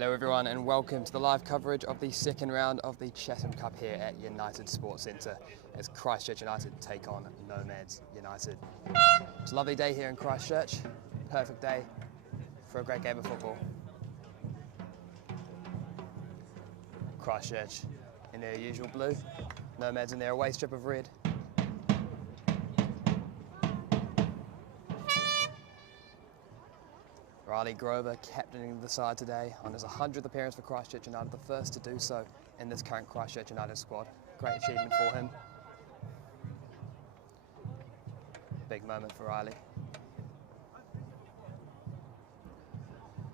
Hello everyone and welcome to the live coverage of the second round of the Chatham Cup here at United Sports Centre as Christchurch United take on Nomads United. It's a lovely day here in Christchurch, perfect day for a great game of football. Christchurch in their usual blue, Nomads in their away strip of red. Riley Grover captaining the side today on his 100th appearance for Christchurch United, the first to do so in this current Christchurch United squad. Great achievement for him. Big moment for Riley.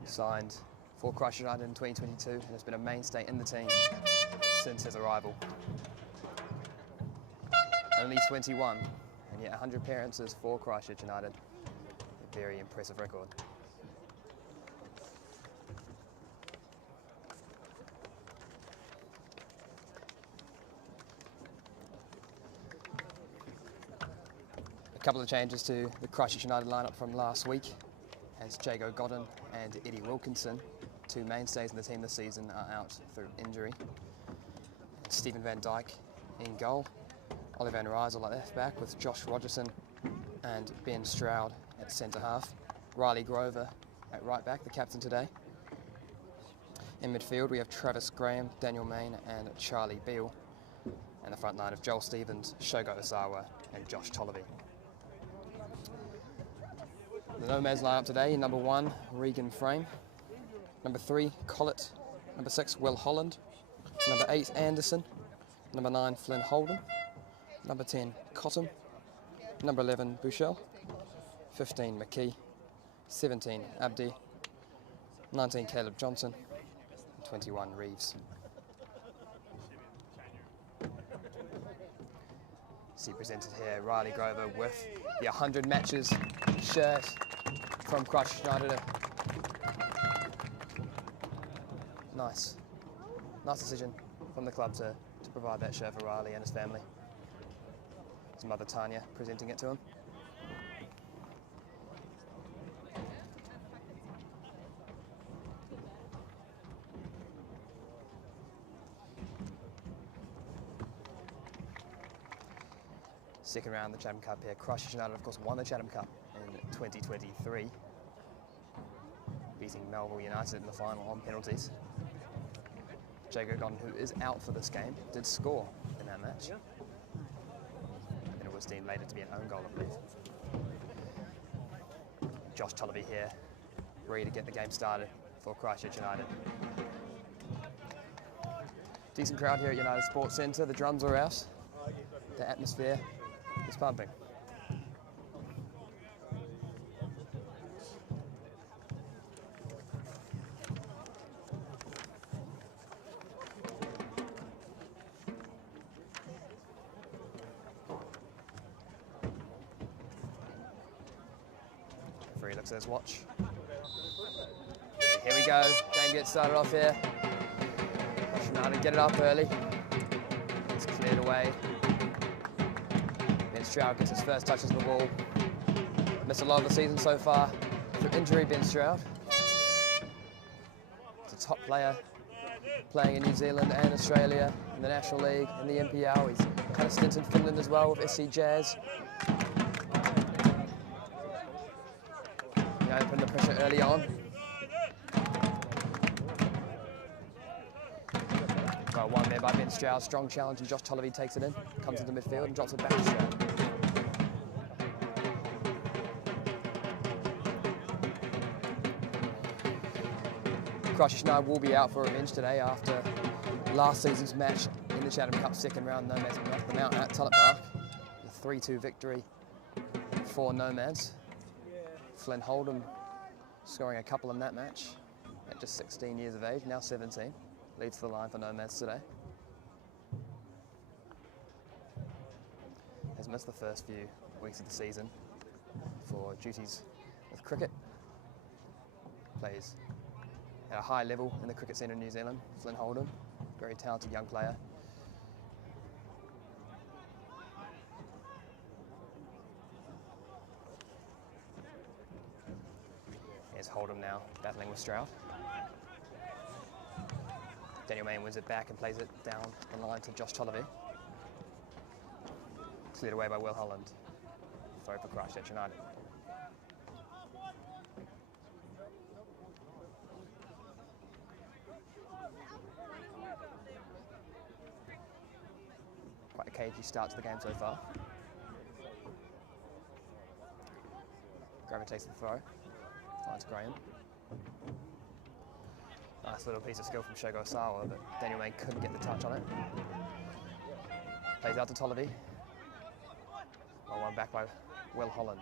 Signed for Christchurch United in 2022 and has been a mainstay in the team since his arrival. Only 21 and yet 100 appearances for Christchurch United. A very impressive record. A couple of changes to the Christchurch United lineup from last week as Jago Godden and Eddie Wilkinson, two mainstays in the team this season, are out through injury. Stephen Van Dyke in goal, Oliver Van Rysel at left back with Josh Rogerson and Ben Stroud at centre half. Riley Grover at right back, the captain today. In midfield we have Travis Graham, Daniel Main and Charlie Beale. And the front line of Joel Stevens, Shogo Osawa and Josh Tolliver. The Nomads lineup today: number 1, Regan Frame; number 3, Collett; number 6, Will Holland; number 8, Anderson; number 9, Flynn Holden; number 10, Cottam; number 11, Bushell; 15, McKee; 17, Abdi; 19, Caleb Johnson; and 21, Reeves. See presented here Riley Grover with the 100 matches shirt from Christchurch United. Nice decision from the club to provide that shirt for Riley and his family. His mother Tanya presenting it to him. Second round of the Chatham Cup here. Christchurch United, of course, won the Chatham Cup in 2023, beating Melville United in the final on penalties. Jago Godden, who is out for this game, did score in that match. And it was deemed later to be an own goal, I believe. Josh Tolliver here, ready to get the game started for Christchurch United. Decent crowd here at United Sports Centre. The drums are out. The atmosphere is pumping. Referee looks at his watch. Here we go. Game gets started off here. United get it up early. It's cleared away. Ben Stroud gets his first touches of the ball. Missed a lot of the season so far through injury, Ben Stroud. He's a top player playing in New Zealand and Australia in the National League, in the NPL. He's had a stint in Finland as well with SC Jazz. He opened the pressure early on. Well, one there by Ben Stroud, strong challenge, and Josh Tolliver takes it in, comes into midfield and drops it back to Stroud. Christchurch United will be out for revenge today after last season's match in the Chatham Cup second round. Nomads knocked them out at Tulloch Park. A 3-2 victory for Nomads. Flynn Holden scoring a couple in that match at just 16 years of age, now 17. Leads the line for Nomads today. Has missed the first few weeks of the season for duties with cricket. Plays at a high level in the cricket centre in New Zealand. Flynn Holden, very talented young player. Here's Holden now, battling with Stroud. Daniel Main wins it back and plays it down the line to Josh Tolliver. Cleared away by Will Holland. Throw for Christchurch United. Quite a cagey start to the game so far. Graver takes the throw, finds Graham. Nice little piece of skill from Shogo Osawa, but Daniel Main couldn't get the touch on it. Plays out to Tolliver. Well, one back by Will Holland.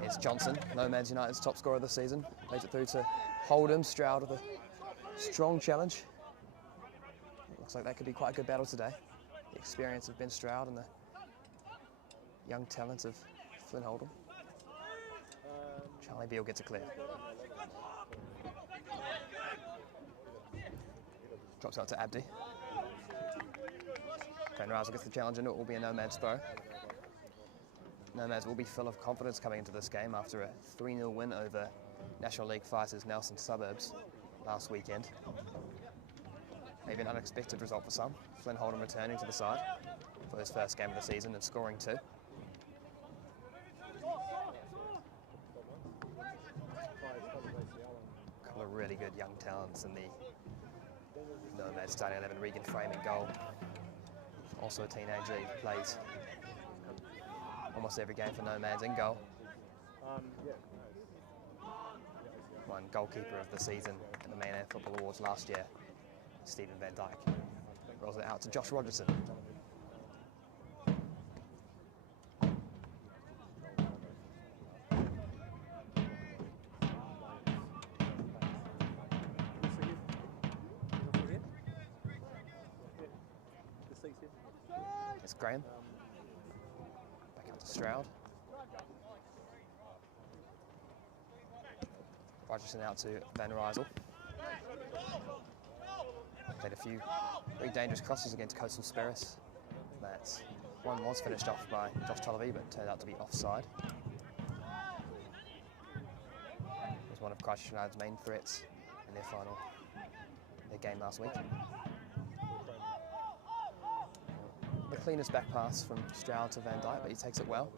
Here's Johnson, Nomads United's top scorer of the season. Plays it through to Holdham. Stroud with a strong challenge. Looks like that could be quite a good battle today. The experience of Ben Stroud and the young talents of Flynn Holdham. Charlie Beale gets a clear. Drops out to Abdi. Van Razel gets the challenge and it will be a Nomads throw. Nomads will be full of confidence coming into this game after a 3-0 win over National League fighters Nelson Suburbs last weekend. Maybe an unexpected result for some. Flynn Holdham returning to the side for his first game of the season and scoring 2. A couple of really good young talents in the Nomads starting 11. Regan Frame in goal. Also a teenager, he plays almost every game for Nomads in goal. Won goalkeeper of the season at the Main Air Football Awards last year, Stephen Van Dyke. Rolls it out to Josh Rogerson. It's Graham. Back out to Stroud. Rogerson out to Van Rysel. Played a few very dangerous crosses against Coastal Sperris. That one was finished off by Josh Tolliver, but turned out to be offside. It was one of Christchurch United's main threats in their game last week. The cleanest back pass from Stroud to Van Dyke, but he takes it well.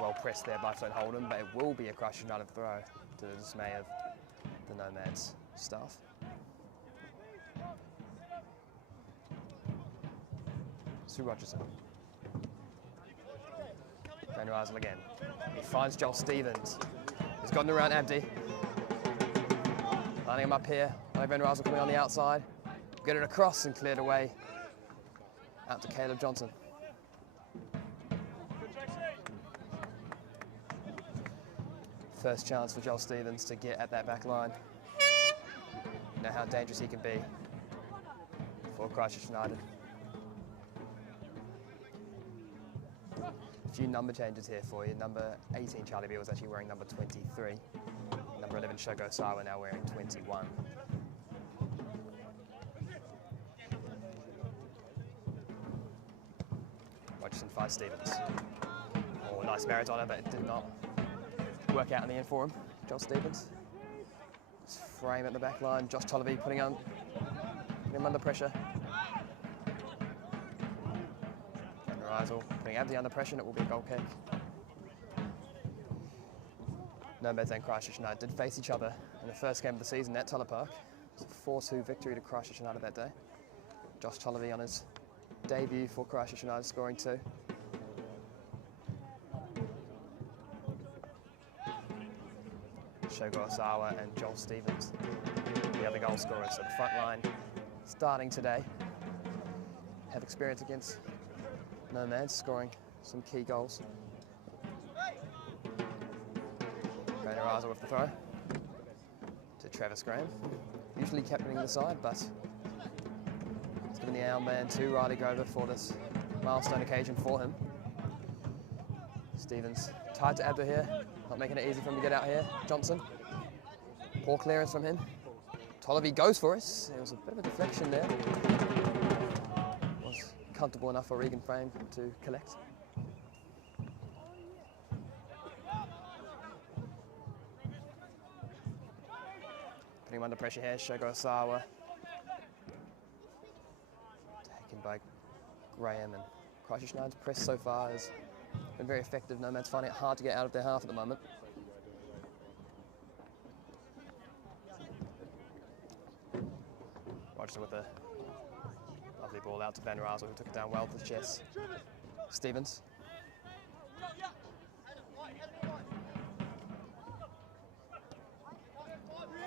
Well pressed there by Flynn Holdham, but it will be a Christchurch United throw to the dismay of the Nomads staff. Sue Rogerson. Van Rysel again. He finds Joel Stevens. He's gotten around Abdi. Lining him up here. Van Rysel coming on the outside. Get it across and cleared away out to Caleb Johnson. First chance for Joel Stevens to get at that back line. You know how dangerous he can be for Christchurch United. A few number changes here for you. Number 18, Charlie Beale, was actually wearing number 23. Number 11, Shogo Osawa, now wearing 21. Rogerson finds Stevens. Oh, nice merit on it, but it did not work out in the end for him. Joel Stevens. Just frame at the back line. Josh Tolliver putting him under pressure. Van Rysel putting Abdi under pressure and it will be a goal kick. Nomads and Christchurch United did face each other in the first game of the season at Tulla Park. It was a 4-2 victory to Christchurch United that day. Josh Tolliver on his debut for Christchurch United scoring 2. Shogo Osawa and Joel Stevens, the other goal scorers at the front line, starting today. Have experience against Nomads, scoring some key goals. Van Rysel with the throw to Travis Graham, usually captaining the side, but he's given the armband to Riley Grover for this milestone occasion for him. Stevens tied to Abda here, not making it easy for him to get out here. Johnson, poor clearance from him. Tolliver goes for it. There was a bit of a deflection there. Was comfortable enough for Regan Frame to collect. Putting him under pressure here, Shogo Osawa. Taken by Graham, and Christchurch United's press so far has been very effective. Nomads finding it hard to get out of their half at the moment. Rogerson with a lovely ball out to Van Razel, who took it down well with the chest. Stevens.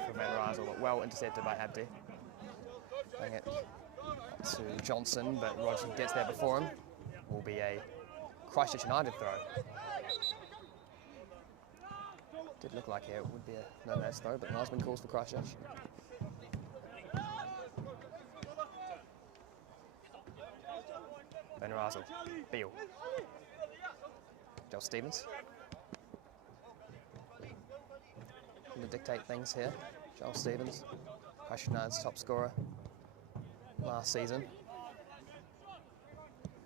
For Van Razel, but well intercepted by Abdi. Playing it to Johnson, but Rogerson gets there before him. Will be a Christchurch United throw. Did look like it would be a Nomads throw, but Nosman calls for Christchurch. Van Razel, Beale. Joel Stevens. Going to dictate things here. Joel Stevens, Christchurch United's top scorer last season.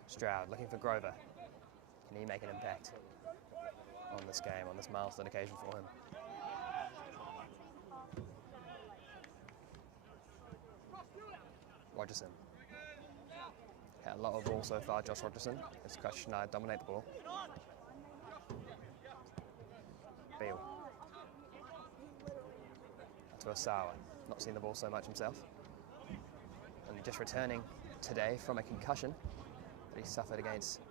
Stroud looking for Grover. Can he make an impact on this game, on this milestone occasion for him? Rogerson. Had a lot of ball so far, Josh Rogerson. As Christchurch United dominate the ball. Beale. To Osawa. Not seen the ball so much himself. And just returning today from a concussion that he suffered against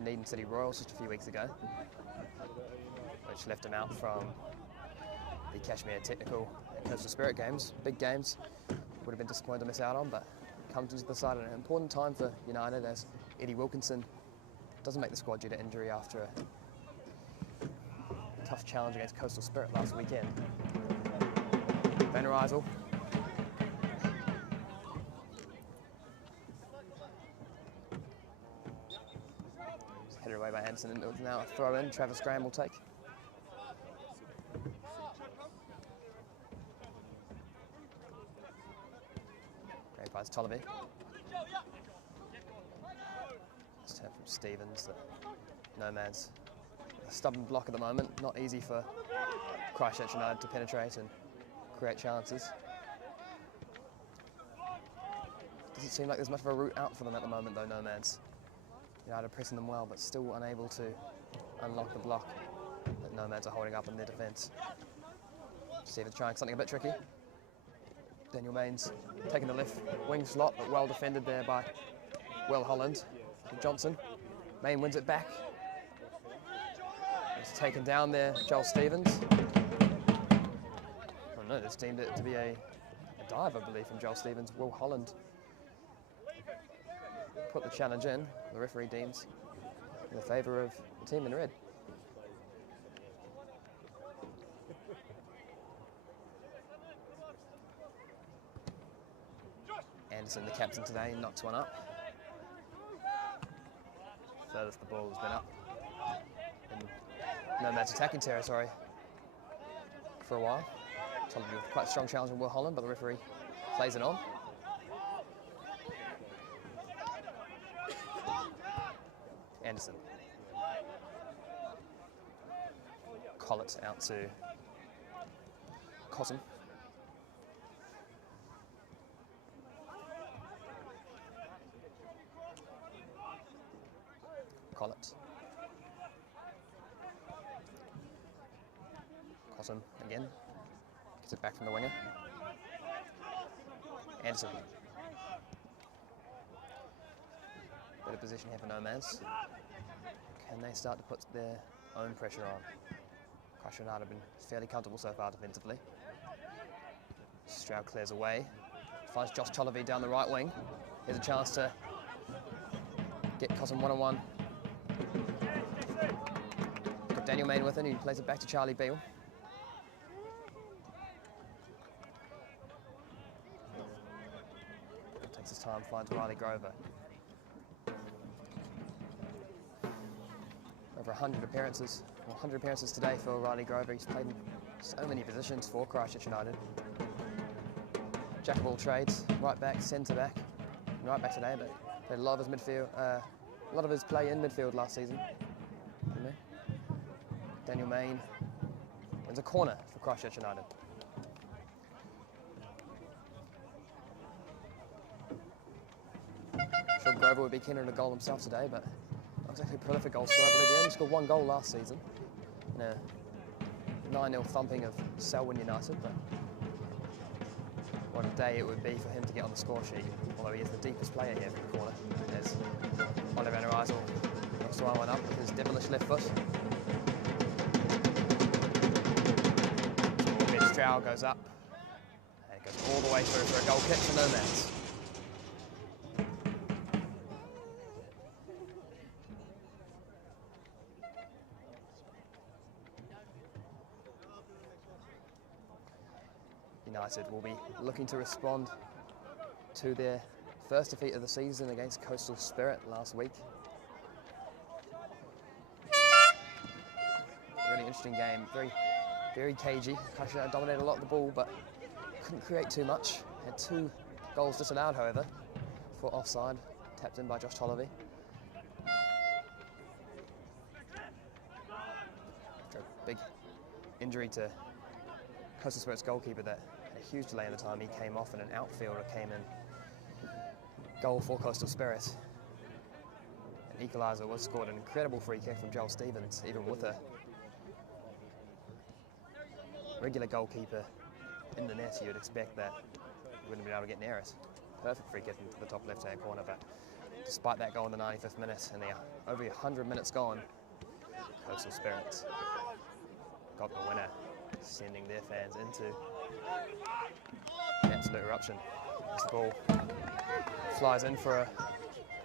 Needham City Royals just a few weeks ago, which left him out from the Kashmir Technical and Coastal Spirit games. Big games, would have been disappointed to miss out on, but comes into the side at an important time for United as Eddie Wilkinson doesn't make the squad due to injury after a tough challenge against Coastal Spirit last weekend. Van Razel. Headed away by Anderson, and it's now a throw in. Travis Graham will take. Great pass, Tolliver. Just heard from Stevens that Nomads a stubborn block at the moment. Not easy for Christchurch United to penetrate and create chances. Doesn't seem like there's much of a route out for them at the moment though, Nomads. United pressing them well, but still unable to unlock the block that Nomads are holding up in their defence. Stevens trying something a bit tricky. Daniel Maines taking the left wing slot, but well defended there by Will Holland. And Johnson. Maine wins it back. It's taken down there, Joel Stevens. Oh no, this deemed it to be a dive, I believe, from Joel Stevens. Will Holland put the challenge in. The referee deems in favour of the team in red. Anderson, the captain today, knocks one up. Furthest the ball has been up in Nomads attacking territory for a while. Tolliver with quite a strong challenge from Will Holland, but the referee plays it on. Anderson. Collett out to Cotton. Collett. Cotton again. Gets it back from the winger. Anderson. Better position here for Nomads. Can they start to put their own pressure on? Christchurch United have been fairly comfortable so far defensively. Stroud clears away. Finds Josh Tolliver down the right wing. Here's a chance to get Cotton one-on-one. Got Daniel Main with him, he plays it back to Charlie Beale. Takes his time, finds Riley Grover. Over 100 appearances, 100 appearances today for Riley Grover. He's played in so many positions for Christchurch United. Jack of all trades, right back, centre back, and right back today, but played a lot of his midfield, a lot of his play in midfield last season. Daniel Main wins a corner for Christchurch United. I'm sure Grover would be keen on a goal himself today, but not exactly a prolific goal scorer. But he only scored 1 goal last season in a 9-0 thumping of Selwyn United. But what a day it would be for him to get on the score sheet, although he is the deepest player here from the corner. There's Oliver Reisel looks to one up with his devilish left foot. Stroud goes up, and it goes all the way through for a goal kick for Nomads. United will be looking to respond to their first defeat of the season against Coastal Spirit last week. Really interesting game, very cagey. Christchurch dominated a lot of the ball, but couldn't create too much. Had 2 goals disallowed, however, for offside, tapped in by Josh Tollervey. After a big injury to Coastal Spirit's goalkeeper that had a huge delay in the time he came off, and an outfielder came in. Goal for Coastal Spirit. An equaliser was scored, an incredible free kick from Joel Stevens, even with a regular goalkeeper in the net. You would expect that he wouldn't be able to get near it. Perfect free kick into the top left-hand corner, but despite that goal in the 95th minute, and there over 100 minutes gone, Coastal Spirits got the winner, sending their fans into an absolute eruption. As the ball flies in for a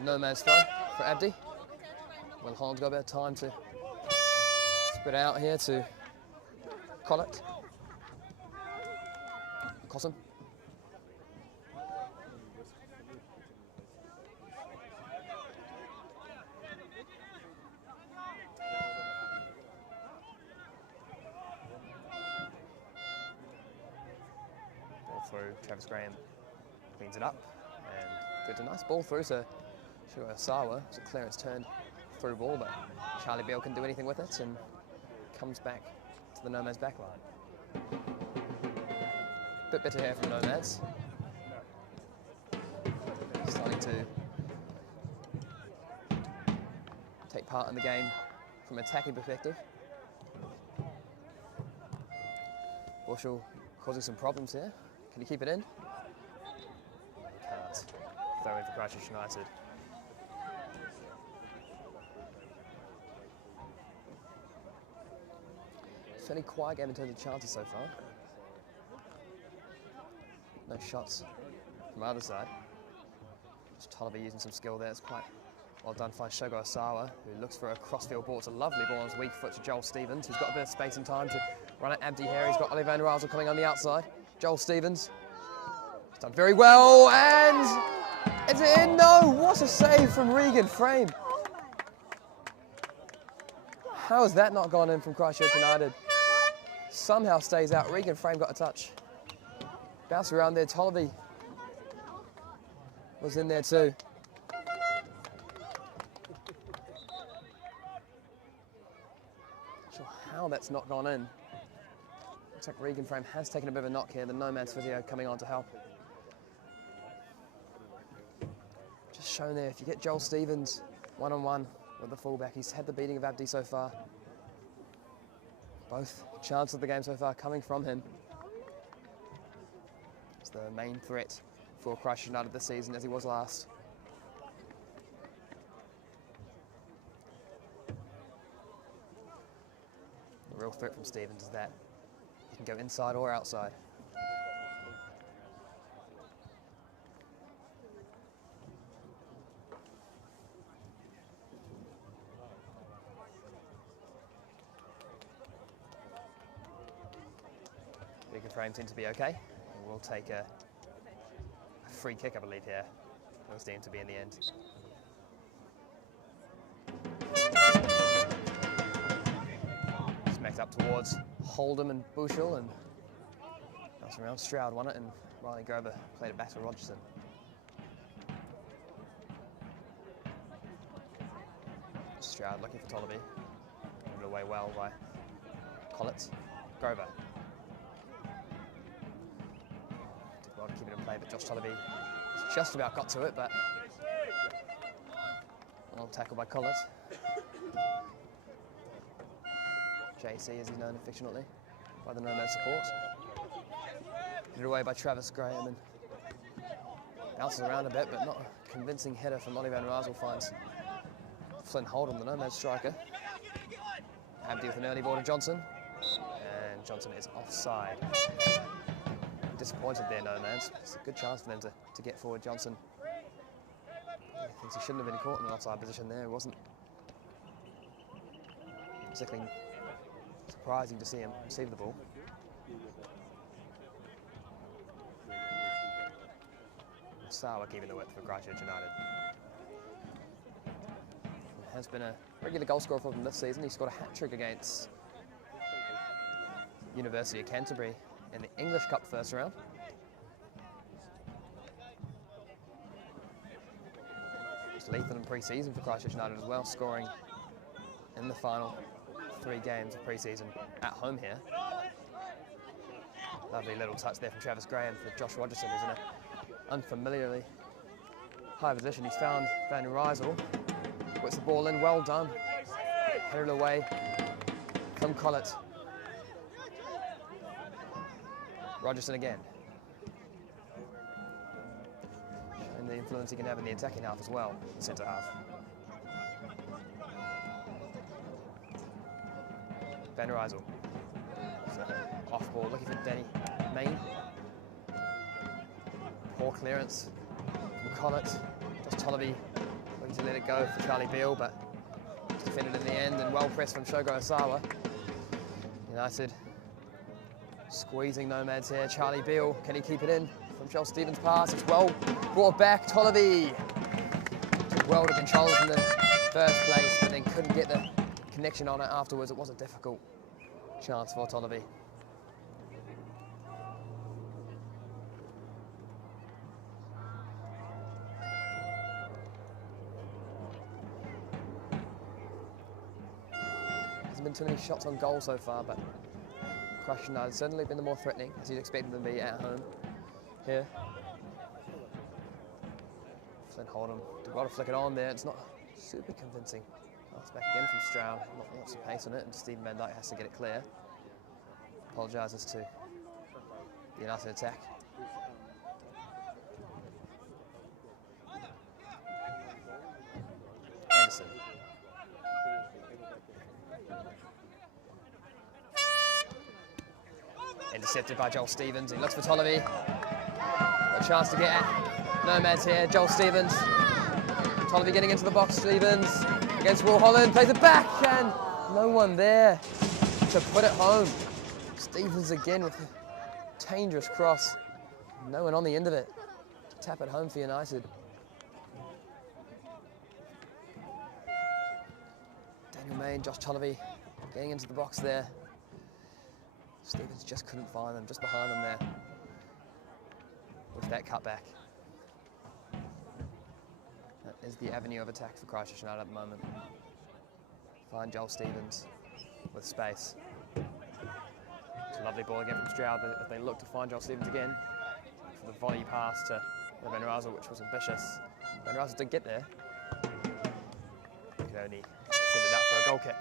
Nomads throw for Abdi. Will Holland's got a bit of time to spread out here to Collett. Cossum. Ball through, Travis Graham cleans it up, and it's a nice ball through to Sawa. It's a clearance turned through ball, but Charlie Bell can do anything with it and comes back to the Nomads back line. Bit better here from Nomads. Starting to take part in the game from an attacking perspective. Bushell causing some problems here. Can he keep it in? Can't. Throw in for Christchurch United. Fairly quiet game in terms of chances so far. No shots from either side. Just Tollervey using some skill there. It's quite well done. Finds Shogo Asawa, who looks for a crossfield ball. It's a lovely ball on his weak foot to Joel Stevens, who's got a bit of space and time to run at Abdi here. He's got Oliver Van Razel coming on the outside. Joel Stevens. He's done very well, and it's in. No, what a save from Regan Frame. How has that not gone in from Christchurch United? Somehow stays out. Regan Frame got a touch. Bounce around there. Tollervey was in there too. Not sure how that's not gone in. Looks like Regan Frame has taken a bit of a knock here. The Nomads physio coming on to help. Just shown there, if you get Joel Stevens one-on-one with the fullback, he's had the beating of Abdi so far. Both chances of the game so far coming from him. He's the main threat for Christchurch United this season, as he was last. The real threat from Stevens is that he can go inside or outside. Frame seems to be okay. We'll take a free kick, I believe, here. It was deemed to be in the end. Smacked up towards Holdham and Bushell, and bouncing around. Stroud won it, and Riley Grover played it back to Rogerson. Stroud looking for Tollervey. Moved away well by Collett. Grover. Did well to keep it in play, but Josh Tollervey just about got to it, but Well, tackle by Collett. JC, as he's known affectionately by the Nomad support. Hit away by Travis Graham and bounces around a bit, but not a convincing header from Ollie Van Rysel finds Flynn Holdham, the Nomad striker. Abdi with an early ball to Johnson, and Johnson is offside. Disappointed there, Nomads. It's a good chance for them to get forward. Johnson thinks he shouldn't have been caught in an offside position there. It wasn't particularly surprising to see him receive the ball. Sawa keeping the width for Christchurch United. He has been a regular goal scorer for them this season. He scored a hat-trick against University of Canterbury in the English Cup first round. It's lethal in pre-season for Christchurch United as well, scoring in the final 3 games of pre-season at home here. Lovely little touch there from Travis Graham for Josh Rogerson, who's in an unfamiliarly high position. He's found Van Rysel, puts the ball in, well done. Headed away from Collett. Rogerson again. And the influence he can have in the attacking half as well, the centre half. Van Rysel. So off ball, looking for Danny Main. Poor clearance from Collett. Just Tollerby looking to let it go for Charlie Beale, but it's defended in the end, and well pressed from Shogo Osawa. United squeezing Nomads here. Charlie Beale, can he keep it in from Joel Stevens' pass? It's well brought back. Tollerby took well to control it in the first place, but then couldn't get the connection on it afterwards. It was a difficult chance for Tollerby. Hasn't been too many shots on goal so far, but Christchurch United certainly been the more threatening, as you'd expect them to be at home here. Flynn Holdham did well to flick it on there. It's not super convincing. It's back again from Stroud. Not lots of pace on it, and Stephen Van Dyke has to get it clear. Apologises to the United attack. Anderson. Intercepted by Joel Stevens. He looks for Tollerby. A chance to get at Nomads here. Joel Stevens. Tollerby getting into the box. Stevens against Will Holland. Plays it back, and no one there to put it home. Stevens again with a dangerous cross. No one on the end of it to tap it home for United. Daniel Main, Josh Tollerby getting into the box there. Stevens just couldn't find them, just behind them there with that cutback. That is the avenue of attack for Christchurch United at the moment. Find Joel Stevens with space. It's a lovely ball again from Stroud, but if they look to find Joel Stevens again for the volley pass to Van Rysel, which was ambitious. Van Rysel did get there. He could only send it out for a goal kick.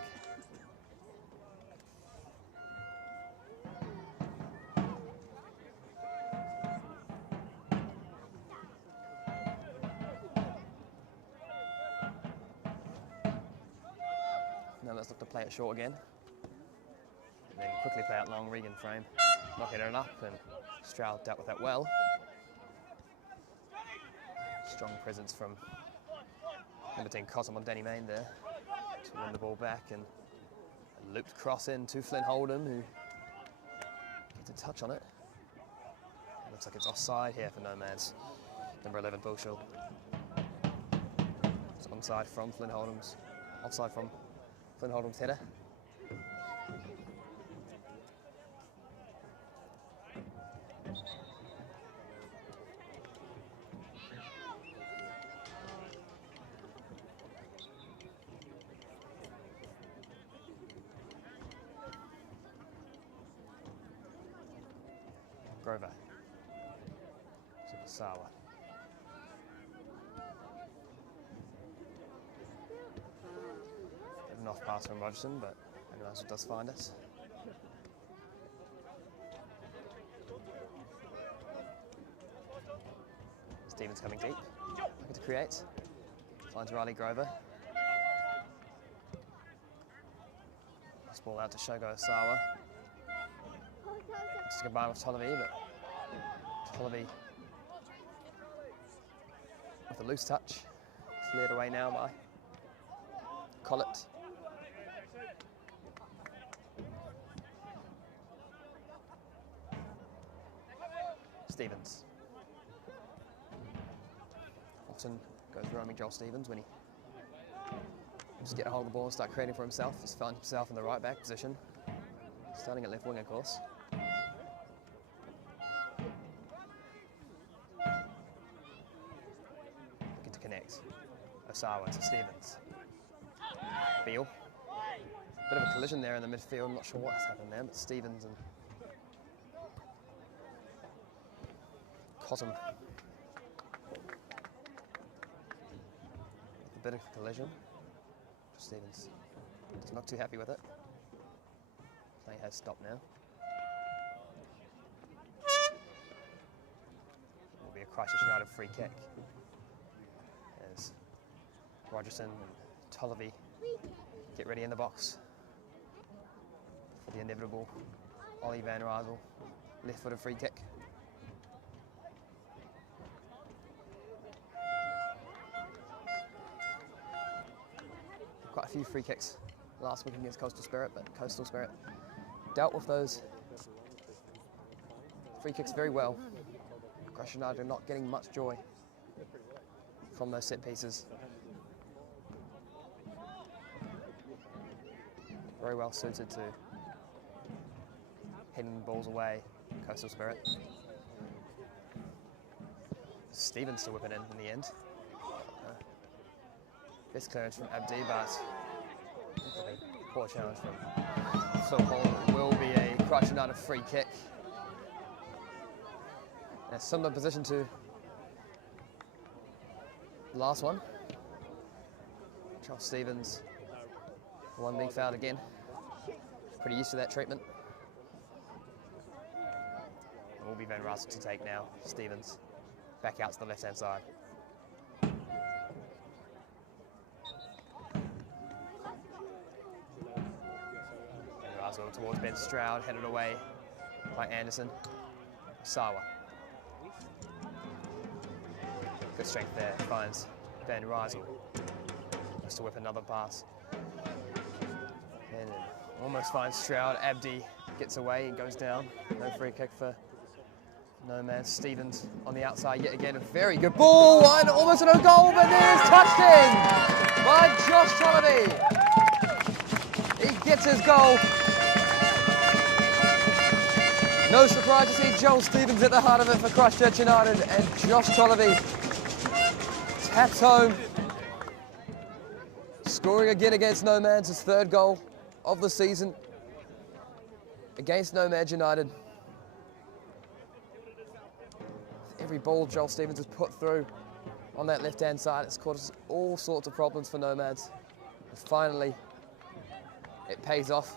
Now let's look to play it short again. And then quickly play out long, Regan frame. Not getting it up, and Stroud dealt with that well. Strong presence from number 10 Cosm on Danny Main there to win the ball back, and a looped cross in to Flynn Holdham, who gets a touch on it. It looks like it's offside here for Nomads. Number 11 Bullshill. It's onside from Flynn Holdham's, offside from Flynn Holdham's header. Grover to Sawa. off pass from Rogerson, but Newcastle does find it. Stevens coming deep, looking to create. Finds Riley Grover. Nice ball out to Shogo Osawa. Just to combine with Tolliver, but Tolliver with a loose touch. Cleared away now by Collett. Stevens. Often goes roaming Joel Stevens when he just get a hold of the ball and start creating for himself. He's found himself in the right back position. Starting at left wing, of course. Looking to connect. Osawa to Stevens. Beale. Bit of a collision there in the midfield. I'm not sure what's happened there, but Stevens and Chatham. A bit of a collision. Stevens is not too happy with it. Play has stopped now. Will be a Christchurch United free kick as Rogerson and Tolliver get ready in the box for the inevitable Ollie Van Rysel left-footed free kick. Quite a few free kicks last week against Coastal Spirit, but Coastal Spirit dealt with those free kicks very well. Christchurch United are not getting much joy from those set pieces. Very well suited to heading balls away, Coastal Spirit. Stevens to whip it in the end. Best clearance from Abdi, but poor challenge from Phil Hall. Will be a Christchurch United free kick. A similar position to the last one. Charles Stevens, one being fouled again. Pretty used to that treatment. It will be Van Rysel to take now. Stevens back out to the left-hand side. Towards Ben Stroud, headed away by Anderson. Sawa. Good strength there, finds Ben Rysel. Has to whip another pass. And almost finds Stroud. Abdi gets away and goes down. No free kick for Nomads. Stevens on the outside yet again. A very good ball, and almost an own goal, but there's touched in by Josh Tolliver. He gets his goal. No surprise to see Joel Stevens at the heart of it for Christchurch United, and Josh Tolliver taps home, scoring again against Nomads, his third goal of the season against Nomads United. Every ball Joel Stevens has put through on that left-hand side, it's caused all sorts of problems for Nomads. And finally, it pays off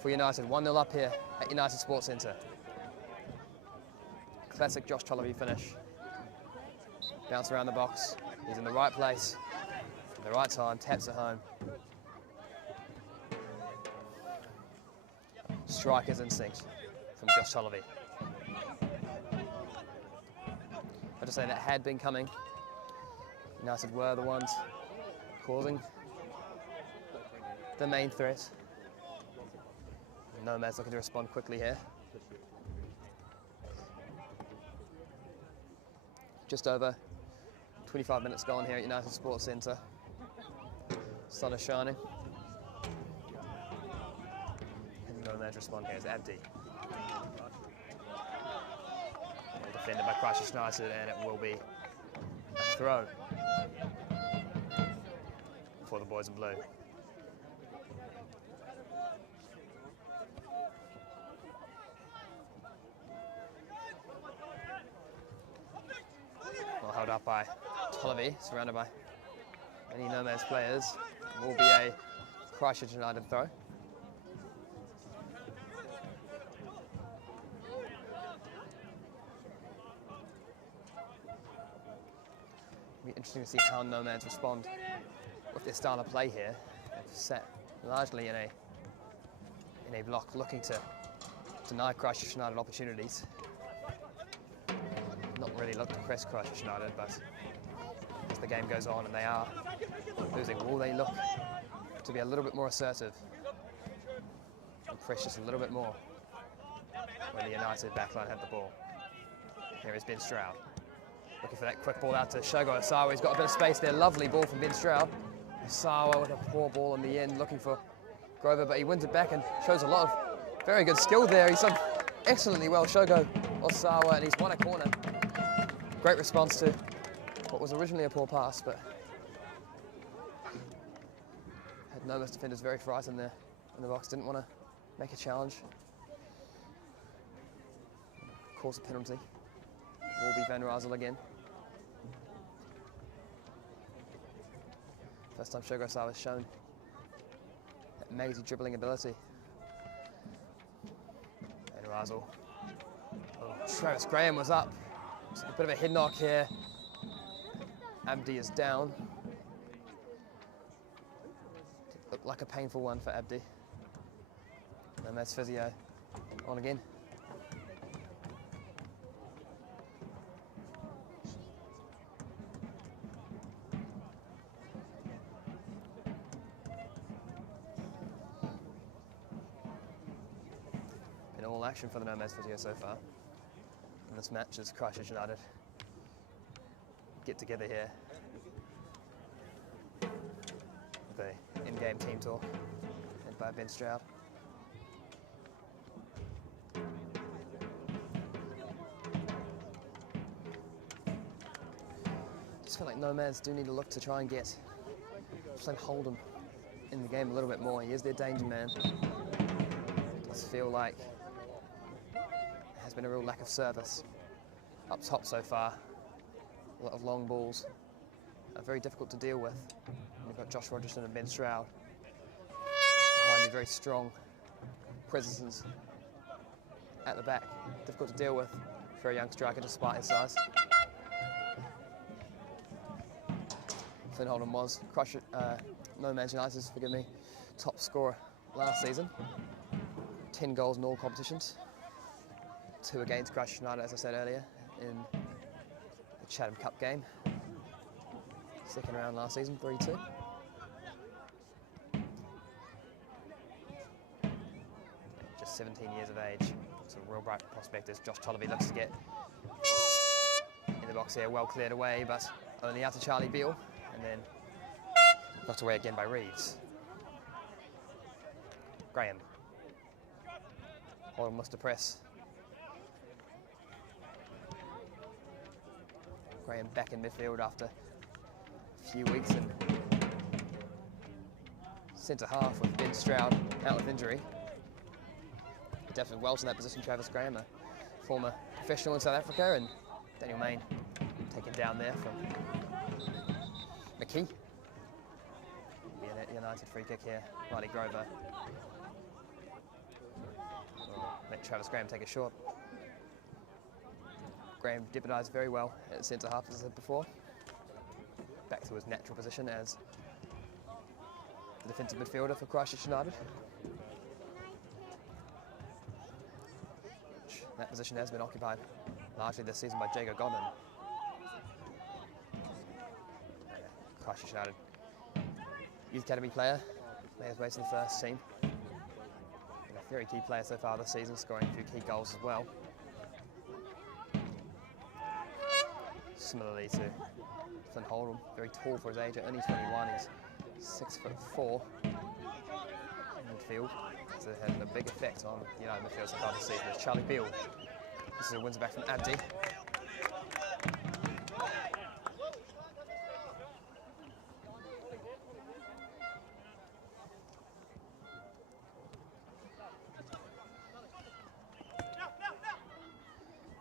for United. 1-0 up here at United Sports Centre. Classic Josh Tolliver finish. Bounce around the box. He's in the right place, at the right time, taps it home. Striker's instinct from Josh Tolliver. I just say that had been coming. United were the ones causing the main threat. Nomads looking to respond quickly here. Just over 25 minutes gone here at United Sports Centre. Sun is shining. And Nomads respond here as Abdi. Well defended by Christchurch United, and it will be a throw for the boys in blue. Held up by Tolliver, surrounded by any Nomads players. Will be a Christchurch United throw. It'll be interesting to see how Nomads respond with their style of play here. They've sat largely in a block looking to deny Christchurch United opportunities. Not really look to press Christchurch United, but as the game goes on and they are losing, will they look to be a little bit more assertive and press just a little bit more when the United backline have the ball? Here is Ben Stroud, looking for that quick ball out to Shogo Osawa. He's got a bit of space there. Lovely ball from Ben Stroud. Osawa with a poor ball in the end, looking for Grover, but he wins it back and shows a lot of very good skill there. He's done excellently well, Shogo Osawa, and he's won a corner. Great response to what was originally a poor pass, but had Nomads defenders very frightened there in the box. Didn't want to make a challenge. Cause a penalty. Will be Van Razel again. First time Shogo Osawa has shown that amazing dribbling ability. Van Razel. Oh, Travis Graham was up. A bit of a head knock here. Abdi is down. Looked like a painful one for Abdi. Nomads physio on again. Been all action for the Nomads physio so far. And this match is Christchurch United get together here with the in-game team talk led by Ben Stroud. Just feel like Nomads do need to look to try and get Flynn Hold'em in the game a little bit more. He is their danger man. It does feel like there has been a real lack of service up top so far. A lot of long balls, very difficult to deal with. And you've got Josh Rogerson and Ben Stroud behind you, very strong presence at the back. Difficult to deal with for a young striker despite his size. Flynn Hold'em was Nomads United's, forgive me, top scorer last season. 10 goals in all competitions. 2 against Christchurch United, as I said earlier, in the Chatham Cup game. Second round last season, 3-2. Just 17 years of age. So a real bright prospect as Josh Tollerby looks to get in the box here, well cleared away, but only out to Charlie Beale, and then knocked away again by Reeves. Graham. Hold'em must to press. Graham back in midfield after a few weeks in centre half with Ben Stroud out with injury. Definitely well in that position, Travis Graham, a former professional in South Africa, and Daniel Main taken down there from McKee. United free kick here, Riley Grover. Let Travis Graham take a shot. Graham deputised very well at centre half, as I said before. Back to his natural position as the defensive midfielder for Christchurch United. That position has been occupied largely this season by Jago Godden. Christchurch United Youth Academy player, made his way to the first team. And a very key player so far this season, scoring a few key goals as well. Similarly to Flynn Hold'em, very tall for his age, only 21, he's 6'4" in midfield. So it had a big effect on United midfield so far this season. It's Charlie Beale. This is a wins back from Abdi.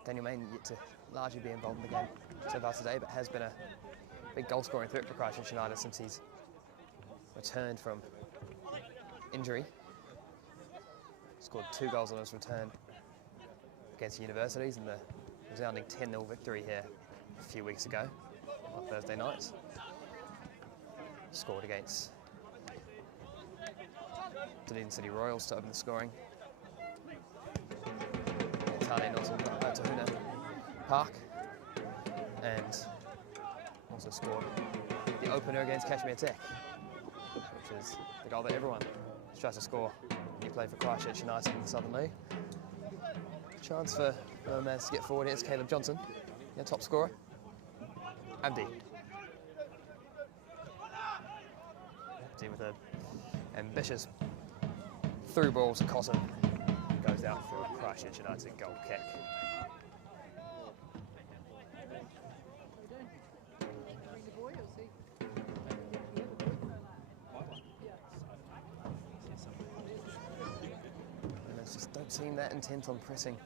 Daniel Main yet to largely be involved in the game so far today, but has been a big goal scoring threat for Christchurch United since he's returned from injury. Scored 2 goals on his return against Universities in the resounding 10-0 victory here a few weeks ago on Thursday night. Scored against Dunedin City Royals to open the scoring. Tane Norton Tahuna Park, and also scored the opener against Kashmir Tech, which is the goal that everyone tries to score when you play for Christchurch United in the Southern League. Chance for Nomads to get forward. Here's Caleb Johnson, your top scorer. Abdi. Abdi with an ambitious through ball to Cotton. Goes out for a Christchurch United goal kick. And just don't seem that intent on pressing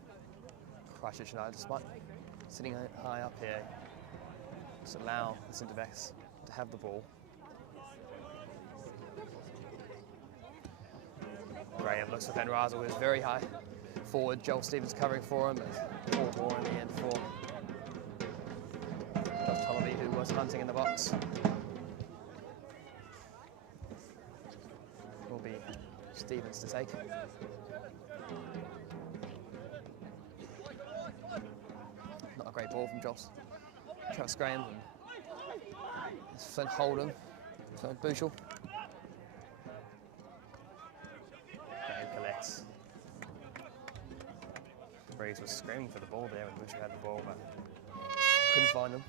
Christchurch United, despite sitting high up here. Just allow the centre backs to have the ball. Graham looks for Van Razel, who's very high forward. Joel Stevens covering for him. Paul Moore in the end for Josh Tollerby, who was hunting in the box. Will be Stevens to take. Not a great ball from Josh. Travis Graham. Flint Holdham. So Bushel. Breeze was screaming for the ball there, and Bushel had the ball, but couldn't find them.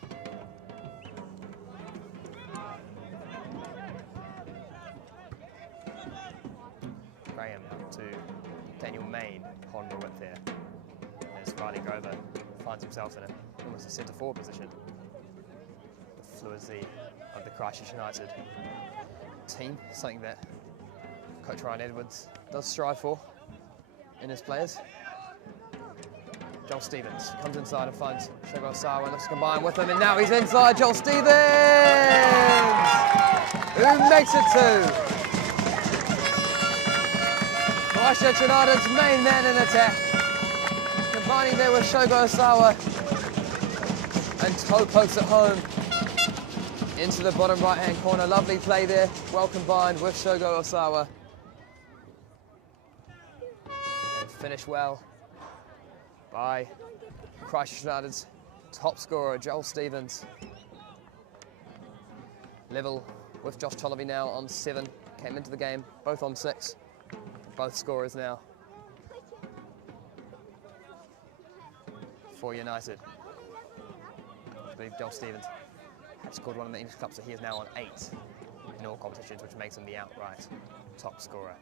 Graham to Daniel Main, Honda width there. As Riley Grover finds himself in almost a centre forward position. The fluidity of the Christchurch United team, something that Coach Ryan Edwards does strive for in his players. Joel Stevens comes inside and finds Shogo Osawa and looks to combine with him, and now he's inside. Joel Stevens! Who makes it 2? Christchurch United's main man in attack. Combining there with Shogo Osawa. And toe pokes it home into the bottom right-hand corner. Lovely play there, well combined with Shogo Osawa. And finish well by Christchurch United's top scorer, Joel Stevens. Level with Josh Tollerby now on 7. Came into the game both on 6. Both scorers now for United. I believe Joel Stevens has scored one in the English Cup, so he is now on 8 in all competitions, which makes him the outright top scorer.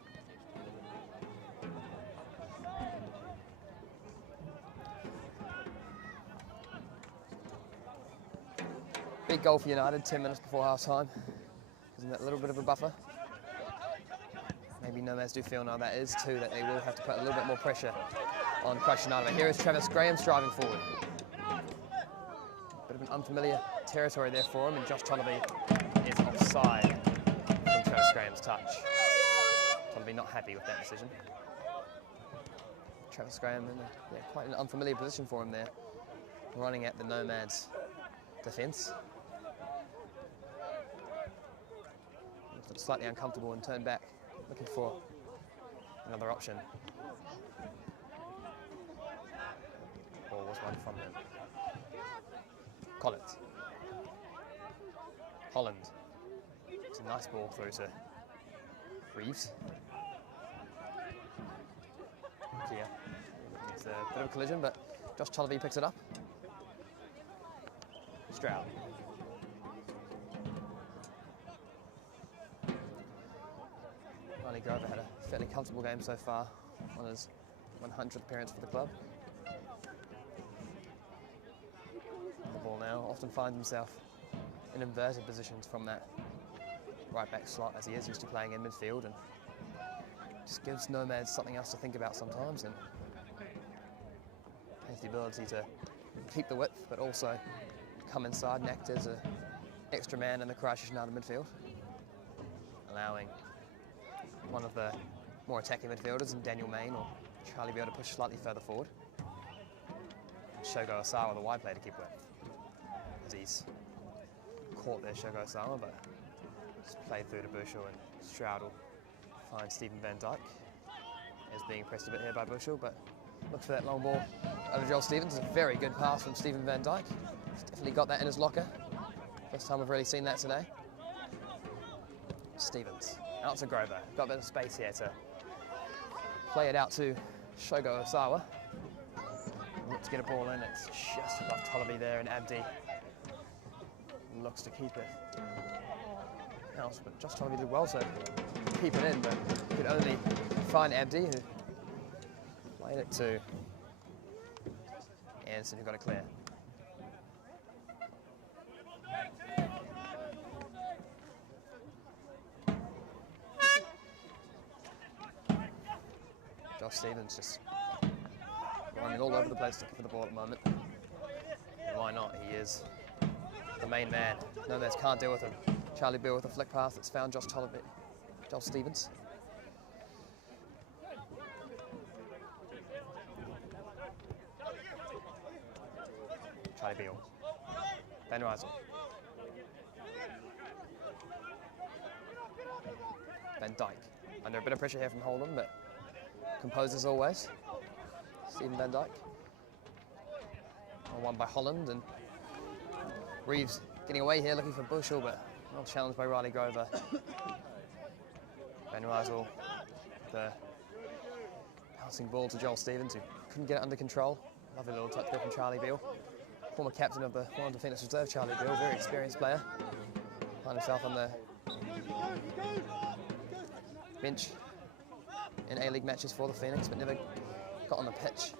Big goal for United, 10 minutes before half-time. Isn't that a little bit of a buffer? Maybe Nomads do feel now that is too, that they will have to put a little bit more pressure on Christchurch United. But here is Travis Graham striving forward. Bit of an unfamiliar territory there for him, and Josh Tollerby is offside from Travis Graham's touch. Tollerby not happy with that decision. Travis Graham in quite an unfamiliar position for him there, running at the Nomads defence. Slightly uncomfortable and turned back, looking for another option. Ball was one from him. Collins. Holland. It's a nice ball through to Reeves. Yeah, it's a bit of a collision, but Josh Tollerby picks it up. Stroud. Riley Grover had a fairly comfortable game so far on his 100th appearance for the club. The ball now often finds himself in inverted positions from that right back slot, as he is used to playing in midfield, and just gives Nomads something else to think about sometimes, and has the ability to keep the width but also come inside and act as a extra man in the Christchurch United midfield, allowing one of the more attacking midfielders in Daniel Main or Charlie Beale to push slightly further forward. And Shogo Osawa, the wide player, to keep with. As he's caught there, Shogo Osawa, but just played through to Bushell, and Stroud will find Stephen Van Dyke. Is being pressed a bit here by Bushell, but looks for that long ball over Joel Stevens. A very good pass from Stephen Van Dyke. He's definitely got that in his locker. First time we've really seen that today. Stevens out to Grover. Got a bit of space here to play it out to Shogo Osawa. Looks to get a ball in. It's just above Tollerby there, and Abdi looks to keep it out, but Josh Tollerby did well to keep it in, but could only find Abdi, who played it to Anderson, who got it clear. Josh Stevens just running all over the place looking for the ball at the moment. And why not? He is the main man. Nomads can't deal with him. Charlie Beale with a flick pass that's found Josh Stevens. Charlie Beale. Ben Reisel. Van Dyke. Under a bit of pressure here from Holden, but composed as always. Stephen Van Dyke. One by Holland, and Reeves getting away here looking for Bushell, but well challenged by Riley Grover. Ben Reisel, the bouncing ball to Joel Stevens, who couldn't get it under control. Lovely little touch there from Charlie Beale. Former captain of the Foreign Defenders Reserve, Charlie Beale, very experienced player. Found himself on the bench in A-League matches for the Phoenix, but never got on the pitch.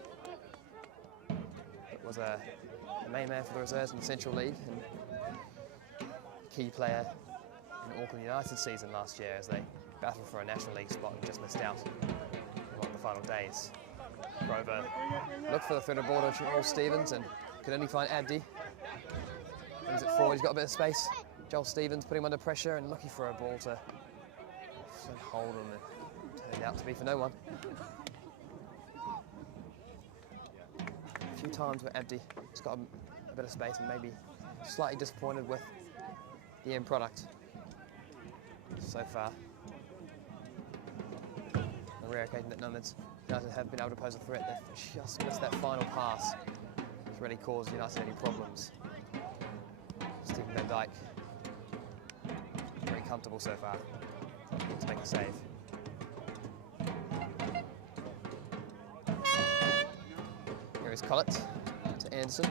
It was a main man for the reserves in the Central League, and key player in Auckland United season last year as they battled for a National League spot and just missed out on the final days. Grover looked for the threaded ball to Joel Stevens and could only find Abdi. Brings it forward, he's got a bit of space. Joel Stevens putting him under pressure and looking for a ball to hold him. It turned out to be for no one. A few times where Abdi has got a bit of space and maybe slightly disappointed with the end product so far. A rare occasion that Nomads United have been able to pose a threat. They've just missed that final pass, which really caused United any problems. Stephen Van Dyke, very comfortable so far to make a save. Here is Collett to Anderson.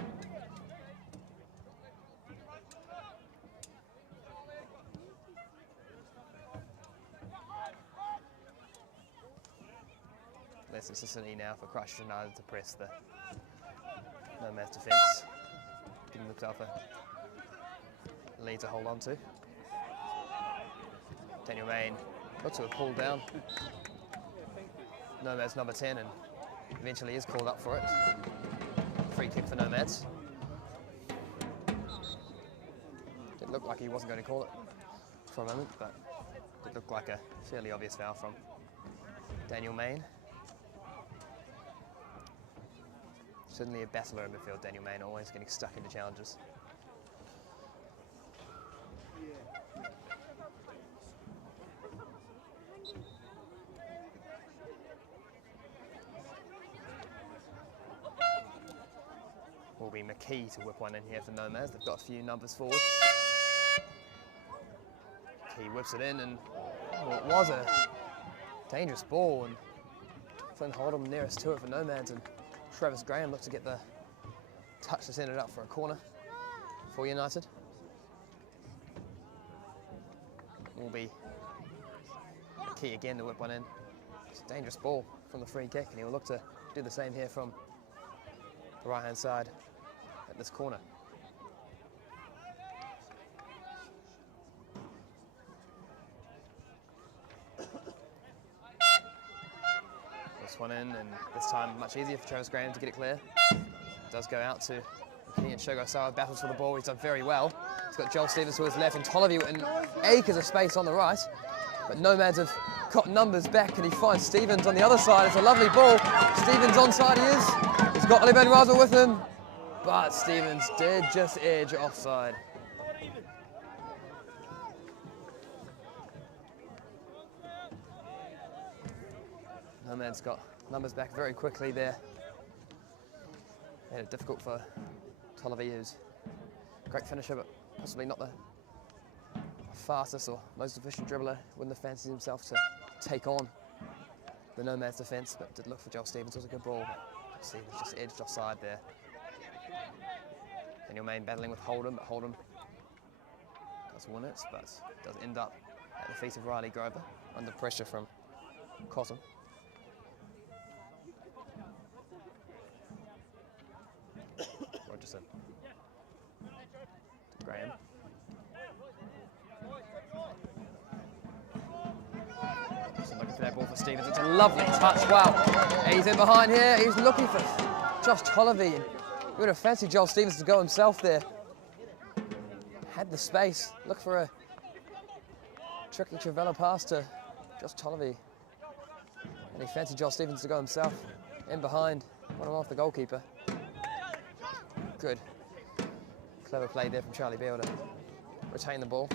Less necessity now for Christchurch United to press the Nomads defence. Giving themselves a lead to hold on to. Daniel Main got to a pull down. Nomads number 10 and eventually is called up for it. Free kick for Nomads. Didn't look like he wasn't going to call it for a moment, but it looked like a fairly obvious foul from Daniel Main. Certainly a battler in midfield, Daniel Main, always getting stuck into challenges. Will be McKee to whip one in here for Nomads. They've got a few numbers forward. McKee whips it in, and it was a dangerous ball, and Flynn Holdham nearest to it for Nomads, and Travis Graham looked to get the touch to send it up for a corner for United. Will be McKee again to whip one in. It's a dangerous ball from the free kick, and he'll look to do the same here from the right-hand side at this corner. This one in, and this time much easier for Travis Graham to get it clear. It does go out to He and Shogo Sawa battles for the ball. He's done very well. He's got Joel Stevens to his left and Tollerview in acres of space on the right. But Nomads have got numbers back and he finds Stevens on the other side. It's a lovely ball. Stevens onside he is. He's got Oliver Razel with him. But Stevens did just edge offside. Nomads got numbers back very quickly there. Made it difficult for Tollerview, who's a great finisher, but possibly not the fastest or most efficient dribbler. Wouldn't have fancied himself to take on the Nomads defence, but did look for Joel Stevens. It was a good ball. Stevens just edged offside there. And your main battling with Hold'em, but Hold'em does win it, but does end up at the feet of Riley Grover under pressure from Chatham. Rogerson. Graham. Just looking for that ball for Stevens. It's a lovely touch. Wow. And he's in behind here. He's looking for Josh Tollerview. He would have fancied Joel Stevens to go himself there. Had the space. Look for a tricky Travella pass to Josh Tollerview. And he fancied Joel Stevens to go himself. In behind. Won him off the goalkeeper. Good. Clever play there from Charlie Beale to retain the ball.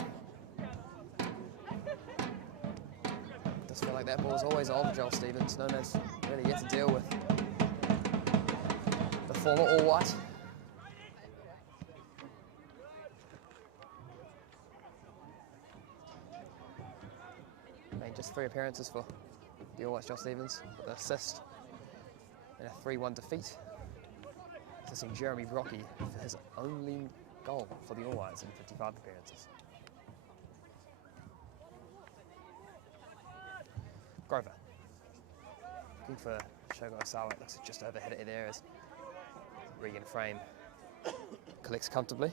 Does feel like that ball is always on for Joel Stevens. Nomads really yet to deal with the former all-white. Made just 3 appearances for the all-whites, Joel Stevens, with an assist in a 3-1 defeat. Assisting Jeremy Brocky for his only goal for the all-whites in 55 appearances. Grover. Looking for Shogo Osawa. It looks just overhead it there as Regan Frame collects comfortably.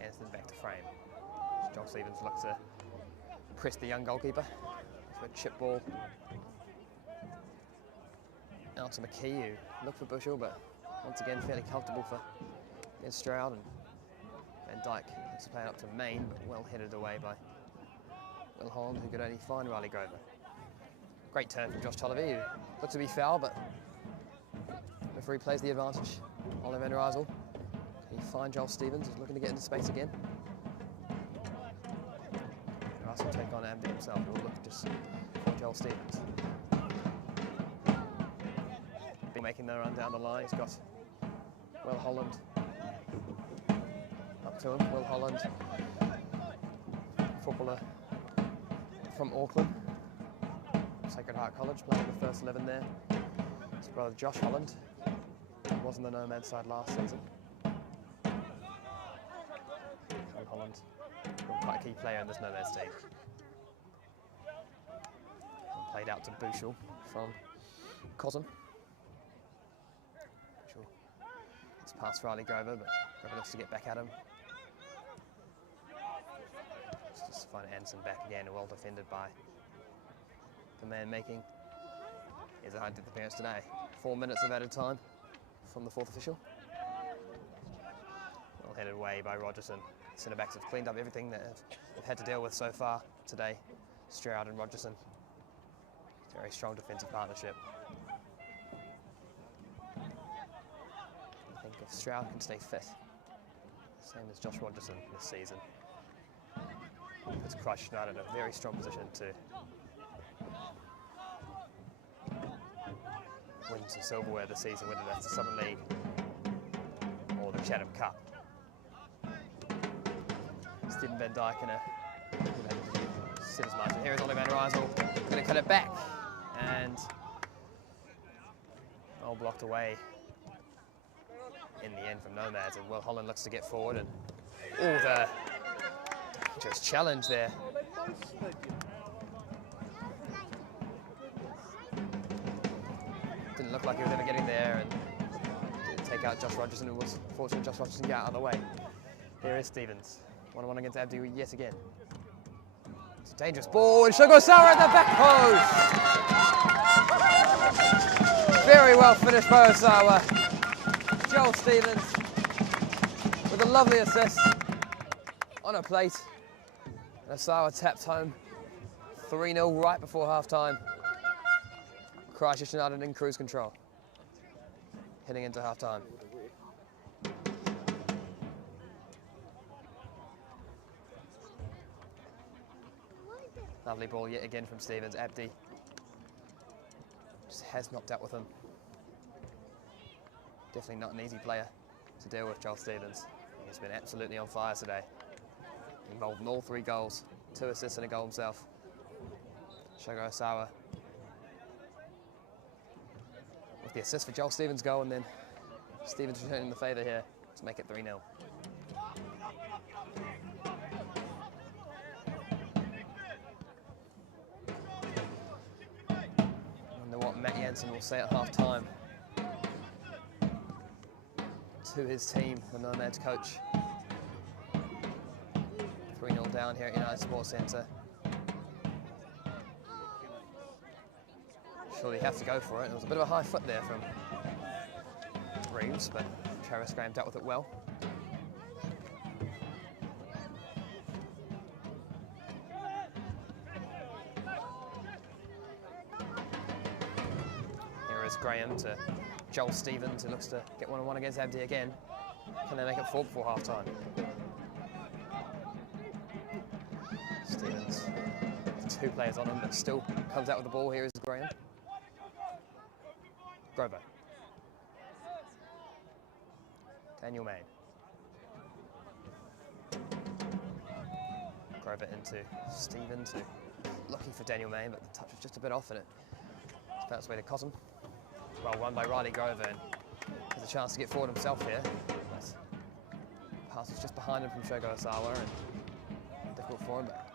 Anderson back to Frame. Joel Stevens looks to press the young goalkeeper for a chip ball. Out to McKee, who looked for Bushell, but once again fairly comfortable for Ben Stroud, and Van Dyke was playing up to Main, but well headed away by Will Holland, who could only find Riley Grover. Great turn from Josh Tollerview, who looked to be foul, but referee plays the advantage. Oliver Van Rysel. Can he find Joel Stevens, who's looking to get into space again? Russell take on Amby himself. He'll look just for Joel Stevens. Making the run down the line. He's got Will Holland up to him. Will Holland, footballer from Auckland, Sacred Heart College, playing the first 11 there. His brother Josh Holland was on the Nomad side last season. Will Holland, quite a key player in this Nomads team. And played out to Bushell from Chatham. It's past Riley Grover, but Grover looks to get back at him. Just to find Anderson back again, well defended by the man making his 100th appearance today. 4 minutes of added time from the 4th official. Well headed away by Rogerson. Centre backs have cleaned up everything that they've had to deal with so far today. Stroud and Rogerson. Very strong defensive partnership. I think if Stroud can stay fit, same as Josh Rogerson this season, puts Christchurch United in a very strong position to win some silverware this season, whether that's the Southern League or the Chatham Cup. Stephen Van Dyke in a set his margin. Here is Oliver Van Rysel, going to cut it back, and all blocked away in the end from Nomads, and Will Holland looks to get forward, and the just challenge there. Didn't look like he was ever getting there, and did take out Josh Rogerson, who was fortunate Josh Rogerson got out of the way. Here is Stevens, 1-on-1 against Abdi yet again. Dangerous ball, and Shogosawa at the back post. Very well finished by Osawa. Joel Stevens with a lovely assist on a plate. Osawa taps home 3-0 right before half-time. Christchurch United in cruise control, heading into half-time. Lovely ball yet again from Stevens. Abdi just has not dealt with him. Definitely not an easy player to deal with, Joel Stevens. He's been absolutely on fire today. Involved in all 3 goals, 2 assists and a goal himself. Shogo Osawa with the assist for Joel Stevens' goal, and then Stevens returning the favour here to make it 3-0. Matt Jansen will say at half-time to his team, the Nomads coach. 3-0 down here at United Sports Centre. Surely have to go for it. There was a bit of a high foot there from Reeves, but Travis Graham dealt with it well. Graham to Joel Stevens, who looks to get 1-on-1 against Abdi again. Can they make it 4 before half-time? Stevens, 2 players on him, but still comes out with the ball. Here is Graham. Grover. Daniel Main. Grover into Stevens, who looking for Daniel Main, but the touch was just a bit off in it. It's found its way to Chatham. Well won by Riley Grover, and has a chance to get forward himself here. But pass was just behind him from Shogo Osawa, and difficult for him, but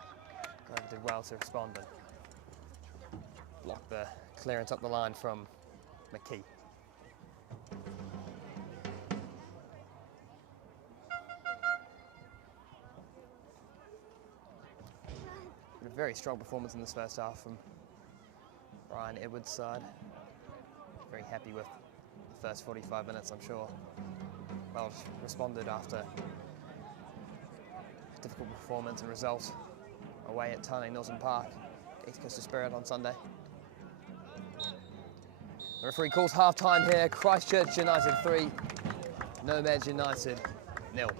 Grover did well to respond and block the clearance up the line from McKee. A very strong performance in this first half from Ryan Edwards' side. Very happy with the first 45 minutes, I'm sure. Well responded after a difficult performance and result away at Tainui Norton Park, East Coast of Spirit on Sunday. The referee calls half-time here. Christchurch United 3, Nomads United 0.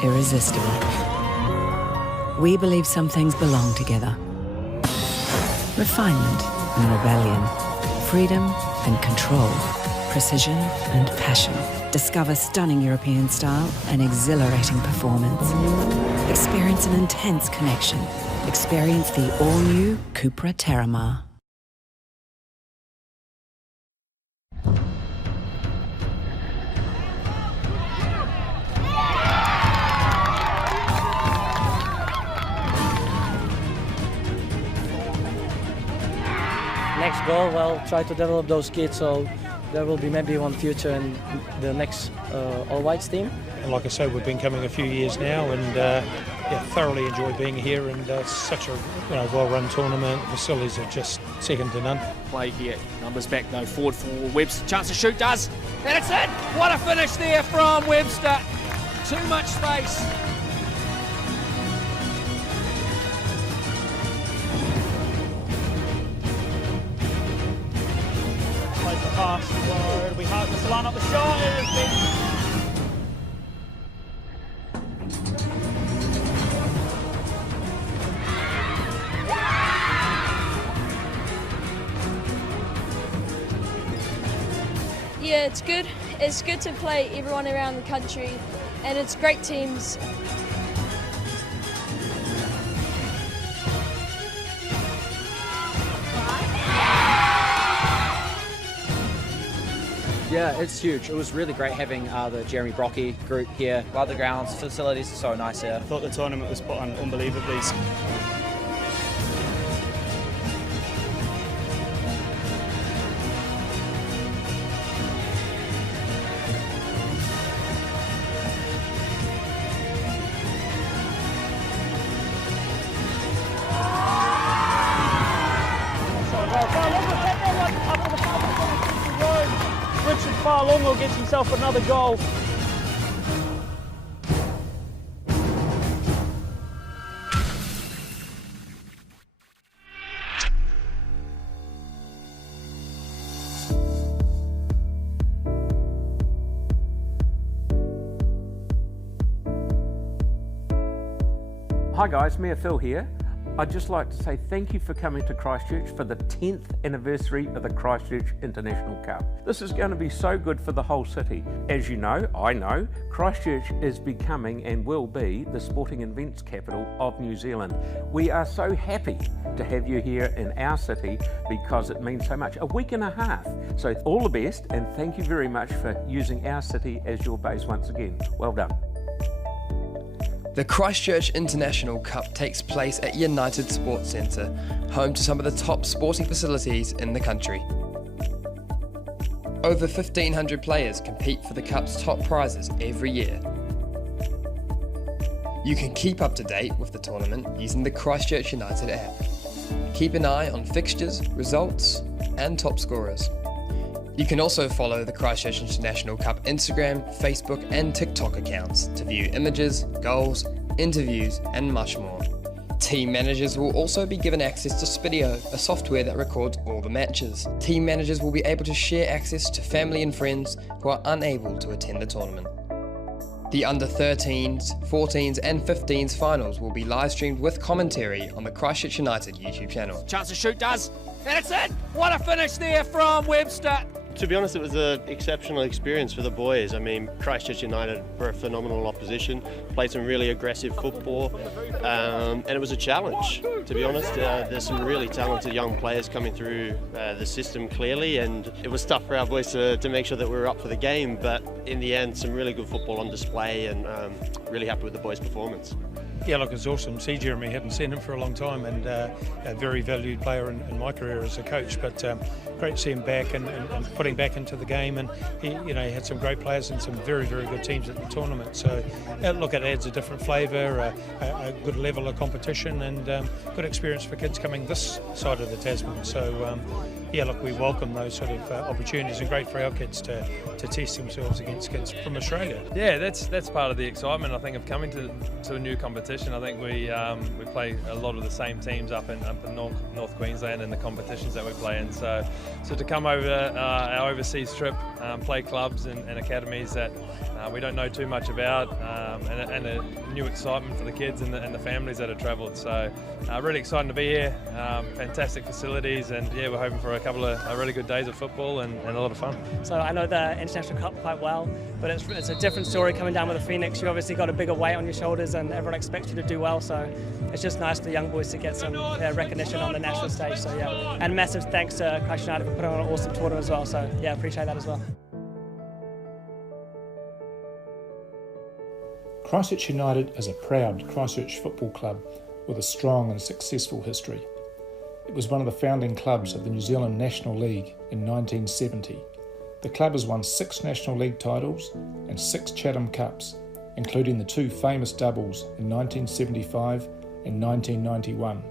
Irresistible. We believe some things belong together. Refinement and rebellion. Freedom and control. Precision and passion. Discover stunning European style and exhilarating performance. Experience an intense connection. Experience the all-new Cupra Terramar. Next goal, well, try to develop those kids so there will be maybe one future in the next All Whites team. And like I said, we've been coming a few years now, and yeah, thoroughly enjoy being here. And it's such a well-run tournament. The facilities are just second to none. Play here, numbers back though, forward for Webster. Chance to shoot, does, and it's in. What a finish there from Webster. Too much space. Pass, so it'll be hard to line up the shot. It has been... Yeah, it's good. It's good to play everyone around the country, and it's great teams. Yeah, it's huge. It was really great having the Jeremy Brocky group here. Love the grounds, facilities are so nice here. I thought the tournament was put on unbelievably. Richard Farlongo gets himself another goal. Hi guys, Mayor Phil here. I'd just like to say thank you for coming to Christchurch for the 10th anniversary of the Christchurch International Cup. This is going to be so good for the whole city. As you know, I know, Christchurch is becoming and will be the sporting events capital of New Zealand. We are so happy to have you here in our city because it means so much. A week and a half. So all the best and thank you very much for using our city as your base once again. Well done. The Christchurch International Cup takes place at United Sports Centre, home to some of the top sporting facilities in the country. Over 1,500 players compete for the Cup's top prizes every year. You can keep up to date with the tournament using the Christchurch United app. Keep an eye on fixtures, results, and top scorers. You can also follow the Christchurch International Cup Instagram, Facebook and TikTok accounts to view images, goals, interviews and much more. Team managers will also be given access to Spidio, a software that records all the matches. Team managers will be able to share access to family and friends who are unable to attend the tournament. The under 13s, 14s and 15s finals will be live streamed with commentary on the Christchurch United YouTube channel. Chance to shoot does, and it's in! What a finish there from Webster. To be honest, it was an exceptional experience for the boys. I mean, Christchurch United were a phenomenal opposition, played some really aggressive football, and it was a challenge, to be honest. There's some really talented young players coming through the system clearly, and it was tough for our boys to make sure that we were up for the game, but in the end, some really good football on display, and really happy with the boys' performance. Yeah, look, it's awesome. See, Jeremy, hadn't seen him for a long time, and a very valued player in my career as a coach. But great to see him back and putting back into the game. And he had some great players and some very, very good teams at the tournament. So look, it adds a different flavour, a good level of competition, and good experience for kids coming this side of the Tasman. So yeah, look, we welcome those sort of opportunities, and great for our kids to test themselves against kids from Australia. Yeah, that's part of the excitement, I think, of coming to a new competition. I think we play a lot of the same teams up in North Queensland in the competitions that we play in. So to come over our overseas trip, play clubs and academies that we don't know too much about, and a new excitement for the kids and the families that have travelled. So really exciting to be here. Fantastic facilities, and yeah, we're hoping for a couple of really good days of football and a lot of fun. So I know the International Cup quite well, but it's a different story coming down with the Phoenix. You obviously got a bigger weight on your shoulders and everyone expects you to do well, so it's just nice for the young boys to get some recognition on the national stage. So yeah, and massive thanks to Christchurch United for putting on an awesome tournament as well, so yeah, appreciate that as well. Christchurch United is a proud Christchurch football club with a strong and successful history. It was one of the founding clubs of the New Zealand National League in 1970. The club has won 6 National League titles and 6 Chatham Cups, including the 2 famous doubles in 1975 and 1991.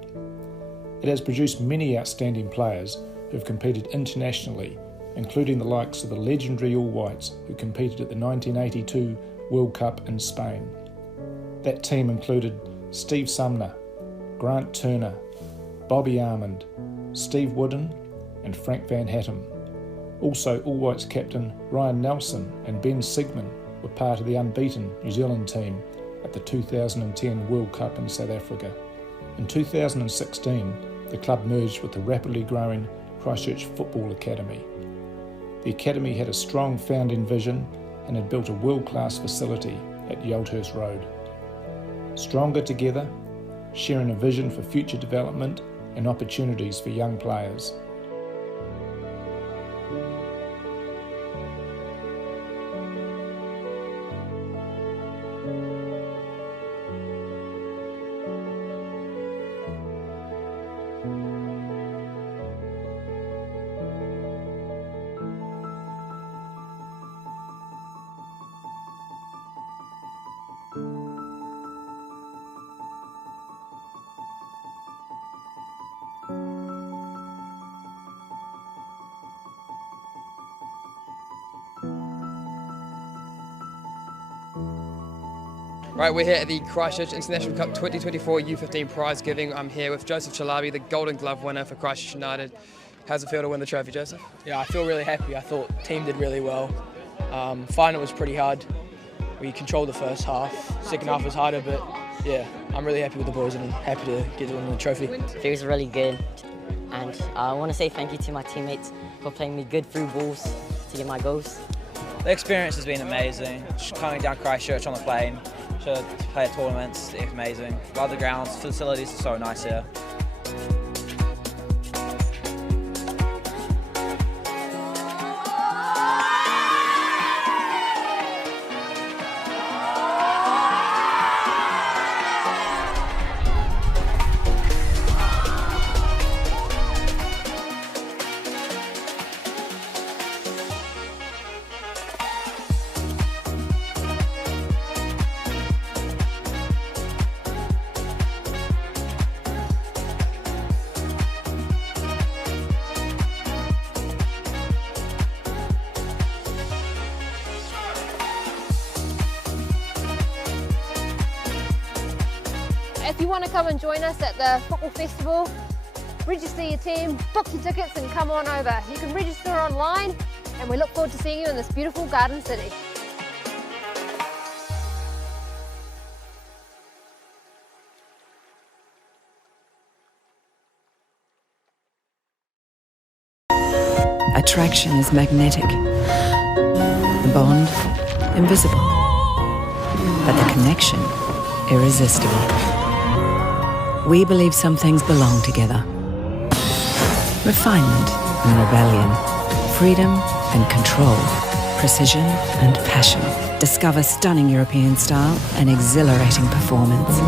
It has produced many outstanding players who have competed internationally, including the likes of the legendary All Whites who competed at the 1982 World Cup in Spain. That team included Steve Sumner, Grant Turner, Bobby Armand, Steve Wooden and Frank Van Hattem. Also, All Whites captain Ryan Nelson and Ben Sigmund were part of the unbeaten New Zealand team at the 2010 World Cup in South Africa. In 2016, the club merged with the rapidly growing Christchurch Football Academy. The academy had a strong founding vision and had built a world-class facility at Yaldhurst Road. Stronger together, sharing a vision for future development and opportunities for young players. Right, we're here at the Christchurch International Cup 2024 U15 prize giving. I'm here with Joseph Chalabi, the Golden Glove winner for Christchurch United. How's it feel to win the trophy, Joseph? Yeah, I feel really happy. I thought the team did really well. Final was pretty hard. We controlled the first half. Second half was harder, but yeah, I'm really happy with the boys and happy to get to win the trophy. Feels really good, and I want to say thank you to my teammates for playing me good through balls to get my goals. The experience has been amazing. Just coming down Christchurch on the plane to play tournaments, it's amazing. Love the grounds, facilities are so nice here. If you want to come and join us at the football festival, register your team, book your tickets and come on over. You can register online and we look forward to seeing you in this beautiful garden city. Attraction is magnetic, the bond invisible, but the connection irresistible. We believe some things belong together. Refinement and rebellion, freedom and control, precision and passion. Discover stunning European style and exhilarating performance.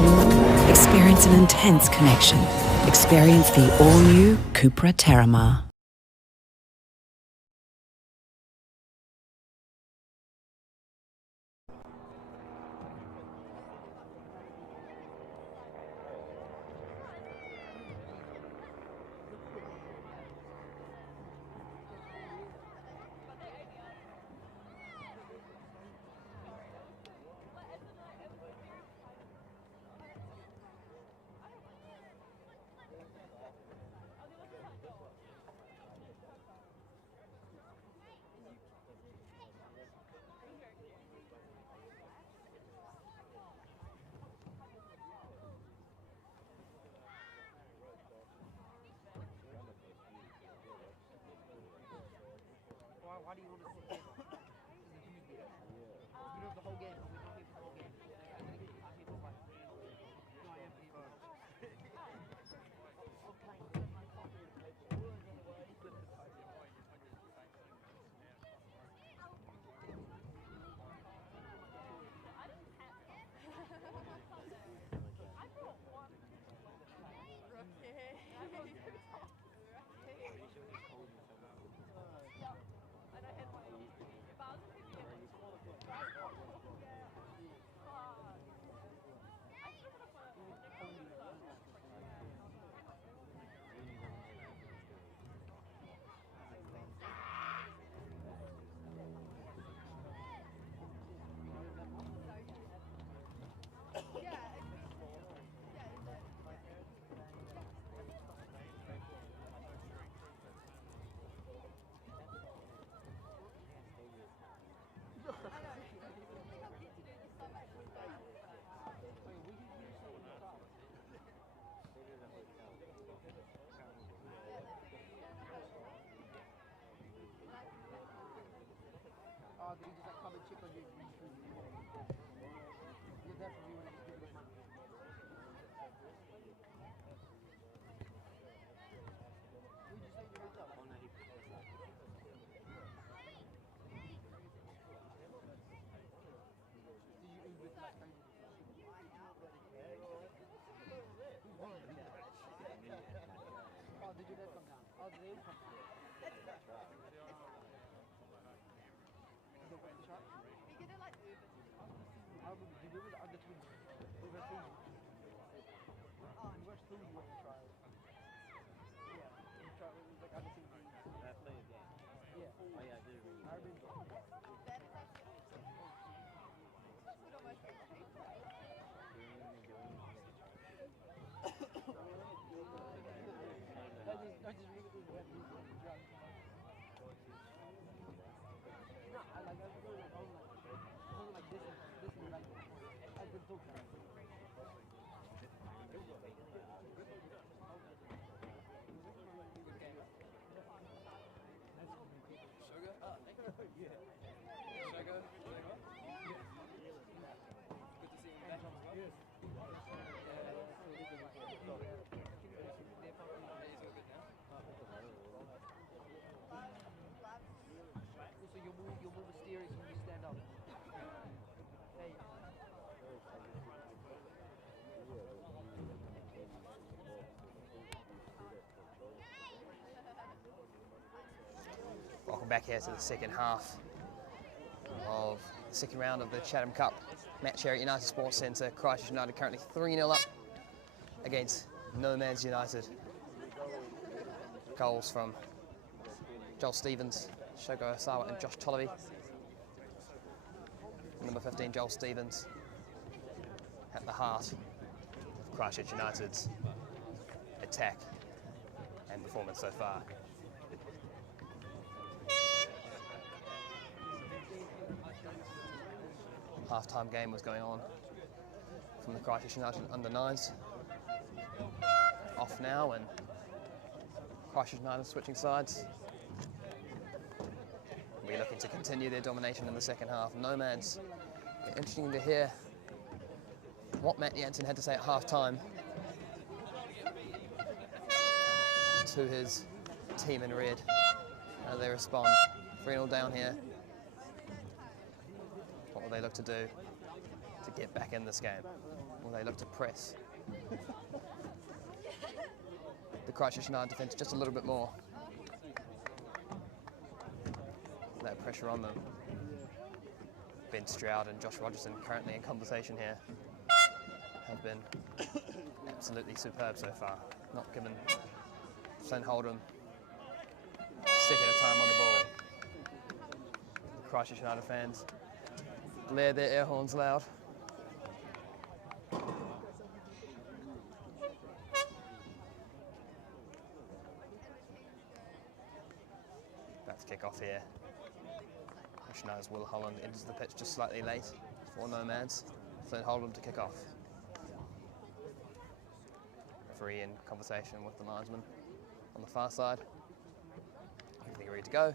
Experience an intense connection. Experience the all-new Cupra Terramar. Also, you'll move mysterious when you stand up. Hey. Welcome back here to the second half of the second round of the Chatham Cup match here at United Sports Centre. Christchurch United currently 3-0 up against Nomads United. Goals from Joel Stevens, Shogo Osawa and Josh Tollerby. Number 15, Joel Stevens, at the heart of Christchurch United's attack and performance so far. Half-time game was going on from the Christchurch United under-9s. Off now, and Christchurch United switching sides. We're looking to continue their domination in the second half. Nomads, interesting to hear what Matt Jansen had to say at half-time to his team in red. How they respond. 3-0 down here. What will they look to do to get back in this game? Will they look to press the Christchurch United defence just a little bit more? That pressure on them. Ben Stroud and Josh Rogerson currently in conversation here have been absolutely superb so far. Not given Flynn Holdham a second of time on the ball. The Christchurch United fans blare their air horns loud. About to kick off here. Christchurch Will Holland enters the pitch just slightly late for Nomads. Flynn Holdham to kick off. Referee in conversation with the linesman on the far side. Everything ready to go.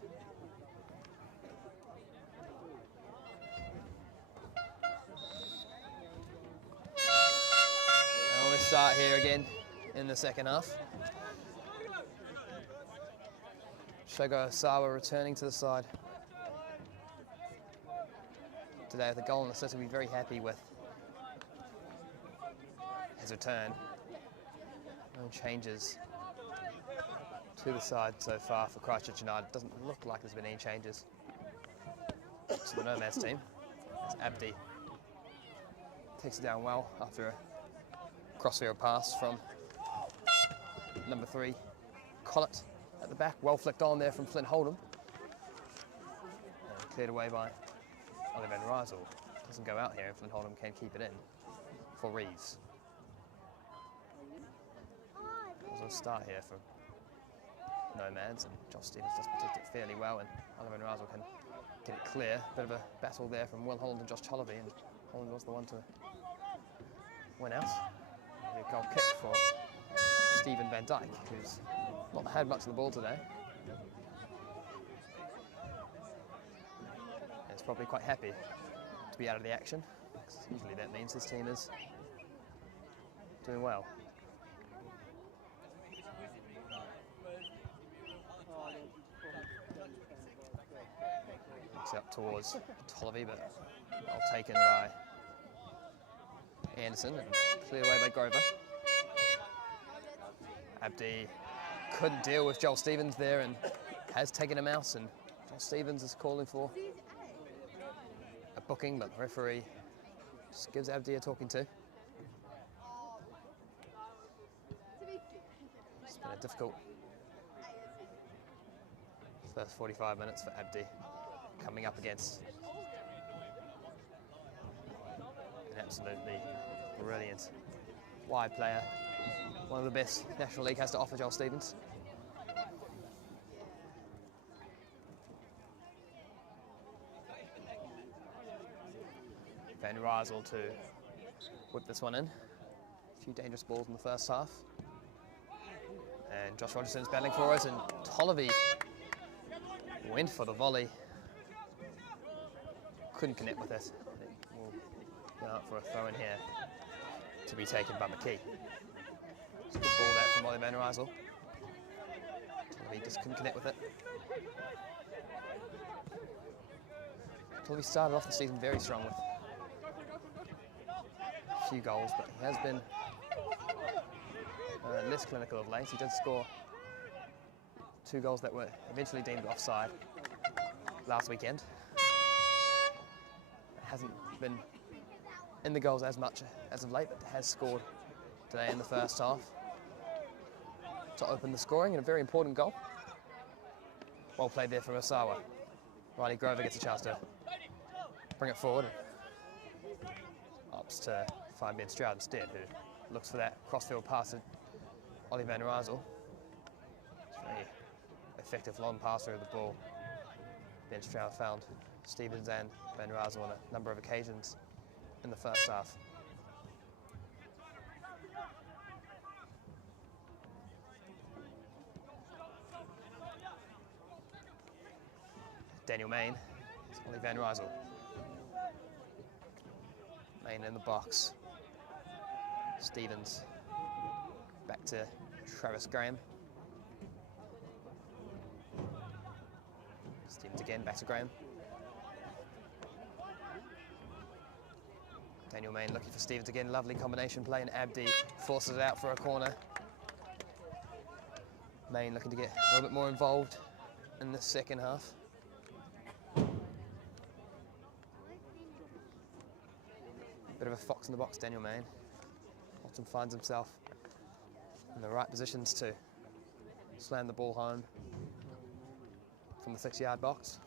And we'll start here again in the second half. Shogo Osawa returning to the side. Today with a goal and assist, will be very happy with his return. No changes to the side so far for Christchurch United. Doesn't look like there's been any changes to the Nomads team. As Abdi takes it down well after a crossfield pass from number 3, Collett at the back. Well flicked on there from Flynn Holdham. And cleared away by Oliver Rizel. Doesn't go out here, and Flynn Holdham can keep it in for Reeves. There's a start here for Nomads, and Josh Stevens does protect it fairly well, and Oliver Rizel can get it clear. Bit of a battle there from Will Holland and Josh Tollerby, and Holland was the one to win out. A goal kick for Stephen Van Dyke, who's not had much of the ball today. He's probably quite happy to be out of the action, because usually that means his team is doing well. It's up towards Tollerby, but well taken by Anderson and cleared away by Grover. Abdi couldn't deal with Joel Stevens there and has taken him out, and Joel Stevens is calling for a booking, but the referee Just gives Abdi a talking to. It's been a difficult first 45 minutes for Abdi, coming up against an absolutely brilliant wide player, one of the best National League has to offer, Joel Stevens. Van Rysel to whip this one in. A few dangerous balls in the first half. And Josh Rogerson's battling for it, and Tolliver went for the volley. Couldn't connect with it. We'll go out for a throw in here to be taken by McKee. It's a good ball that from Ollie Van Rysel. Tolliver just couldn't connect with it. Tolliver started off the season very strong with a few goals, but he has been less clinical of late. He did score 2 goals that were eventually deemed offside last weekend. Hasn't been in the goals as much as of late, but has scored today in the first half to open the scoring, and a very important goal. Well played there from Osawa. Riley Grover gets a chance to bring it forward. Opts to find Ben Stroud instead, who looks for that crossfield pass to Ollie Van Rysel. It's a very effective long passer of the ball. Ben Stroud found Stevens and Van Rysel on a number of occasions in the first half. Daniel Main, Ollie Van Rysel. Main in the box. Stevens back to Travis Graham. Stevens again, back to Graham. Daniel Main looking for Stevens again, lovely combination play, and Abdi forces it out for a corner. Main looking to get a little bit more involved in the second half. Bit of a fox in the box, Daniel Main. Often finds himself in the right positions to slam the ball home from the 6-yard box.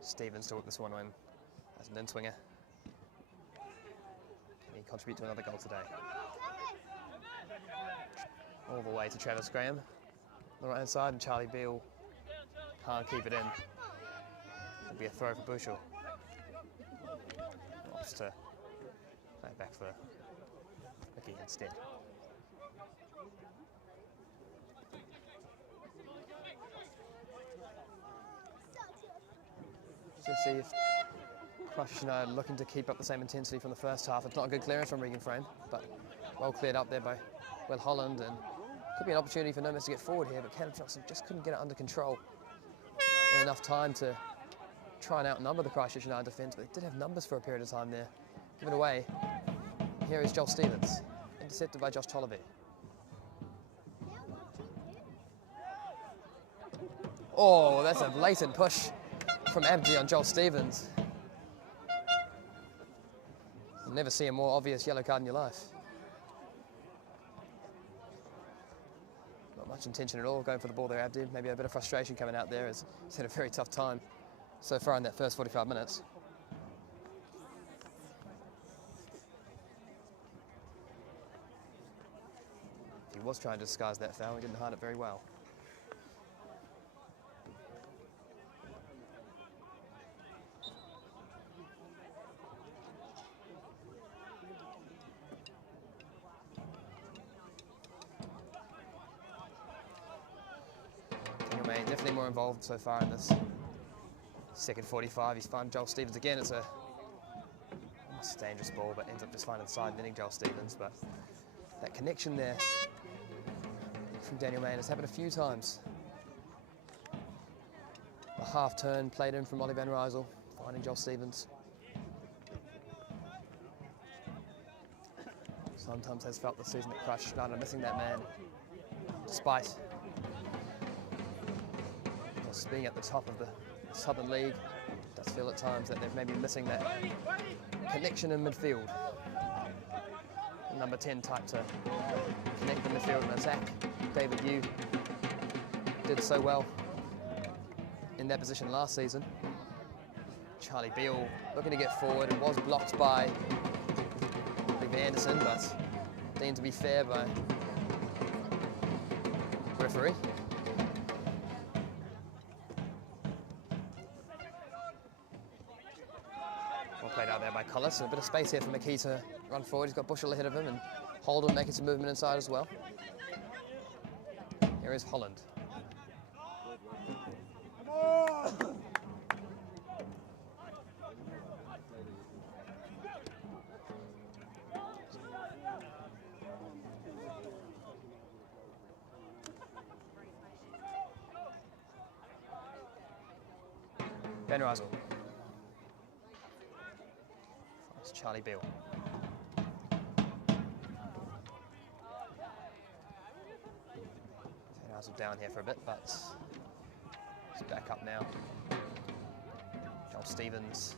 Stevens to whip this one in as an in-swinger. Can he contribute to another goal today? All the way to Travis Graham on the right-hand side, and Charlie Beale can't keep it in. It'll be a throw for Bushell. Opts to play it back for Mickey instead. Just see if Christchurch United looking to keep up the same intensity from the first half. It's not a good clearance from Regan Frame, but well cleared up there by Will Holland, and could be an opportunity for Nomads to get forward here, but Callum Johnson just couldn't get it under control in enough time to try and outnumber the Christchurch United defence, but they did have numbers for a period of time there. Given away. Here is Joel Stevens, intercepted by Josh Tolliver. Oh, that's a blatant push from Abdi on Joel Stevens. You'll never see a more obvious yellow card in your life. Not much intention at all going for the ball there, Abdi. Maybe a bit of frustration coming out there, as he's had a very tough time so far in that first 45 minutes. He was trying to disguise that foul, he didn't hide it very well. Definitely more involved so far in this second 45. He's found Joel Stevens again. It's almost a dangerous ball, but ends up just finding the side, netting Joel Stevens. But that connection there from Daniel Main has happened a few times. A half turn played in from Ollie Van Rysel, finding Joel Stevens. Sometimes has felt this season that Christchurch United are missing that man, despite being at the top of the Southern League. It does feel at times that they're maybe missing that connection in midfield. Number 10 type to connect the midfield and attack. David Yu did so well in that position last season. Charlie Beale looking to get forward and was blocked by Levi Anderson, but deemed to be fair by referee. Well played out there by Collis, so a bit of space here for McKee to run forward. He's got Bushell ahead of him and Holden making some movement inside as well. Here is Holland. Ben Razzle. That's Charlie Beale. Ben Razzle down here for a bit, but he's back up now. Joel Stevens,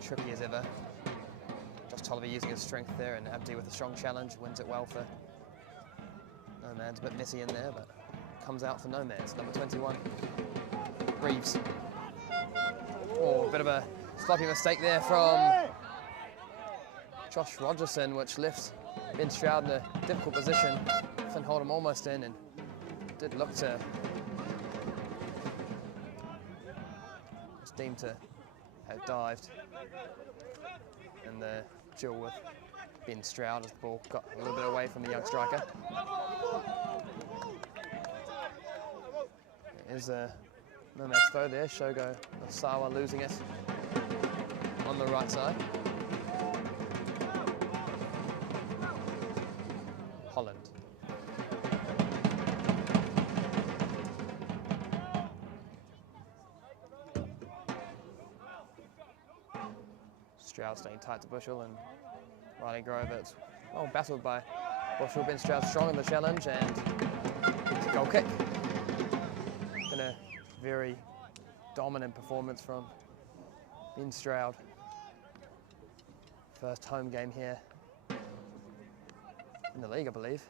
tricky as ever. Josh Tolliver using his strength there, and Abdi with a strong challenge, wins it well for Nomads. A bit messy in there, but comes out for Nomads. Number 21, Reeves. Oh, a bit of a sloppy mistake there from Josh Rogerson, which left Ben Stroud in a difficult position. Finn Holdham almost in and did look to, was deemed to have dived in the duel with Ben Stroud as the ball got a little bit away from the young striker. There's a Nomads throw there, Shogo Osawa losing it on the right side. Holland. Stroud staying tight to Bushell and Riley Grover. It's well battled by Bushell. Ben Stroud strong in the challenge and it's a goal kick. Been a very dominant performance from Ben Stroud. First home game here in the league, I believe.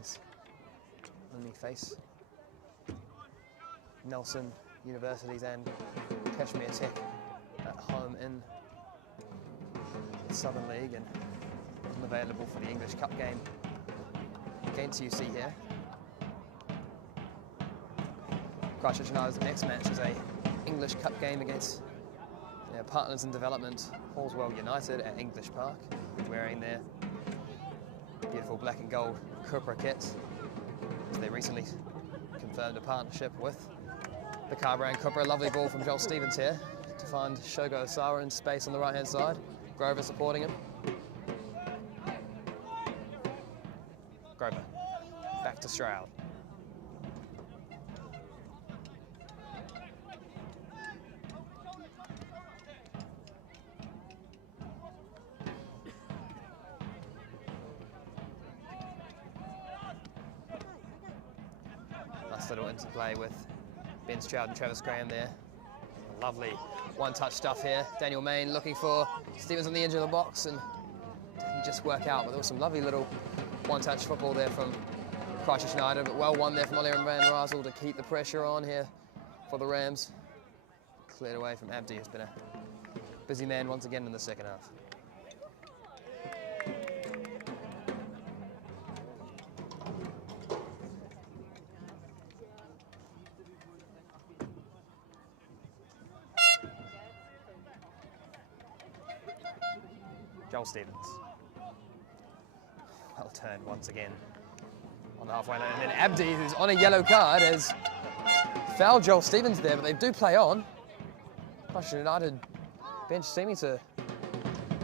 As only face Nelson Universities and Kashmir Tech at home in the Southern League, and wasn't available for the English Cup game against UC here. Christchurch United's next match is a English Cup game against their partners in development, Hallswell United at English Park, wearing their beautiful black and gold Cupra kits. They recently confirmed a partnership with the car brand Cupra. Lovely ball from Joel Stevens here to find Shogo Osawa in space on the right hand side. Grover supporting him. Grover back to Stroud. Little interplay with Ben Stroud and Travis Graham there. Lovely one-touch stuff here. Daniel Main looking for Stevens on the edge of the box and didn't just work out, but there was some lovely little one-touch football there from Christchurch United, but well won there from Oliver Van Razel to keep the pressure on here for the Rams. Cleared away from Abdi, who's been a busy man once again in the second half. Joel Stevens. Well turned once again on the halfway line. And then Abdi, who's on a yellow card, has fouled Joel Stevens there, but they do play on. Christchurch United bench seeming to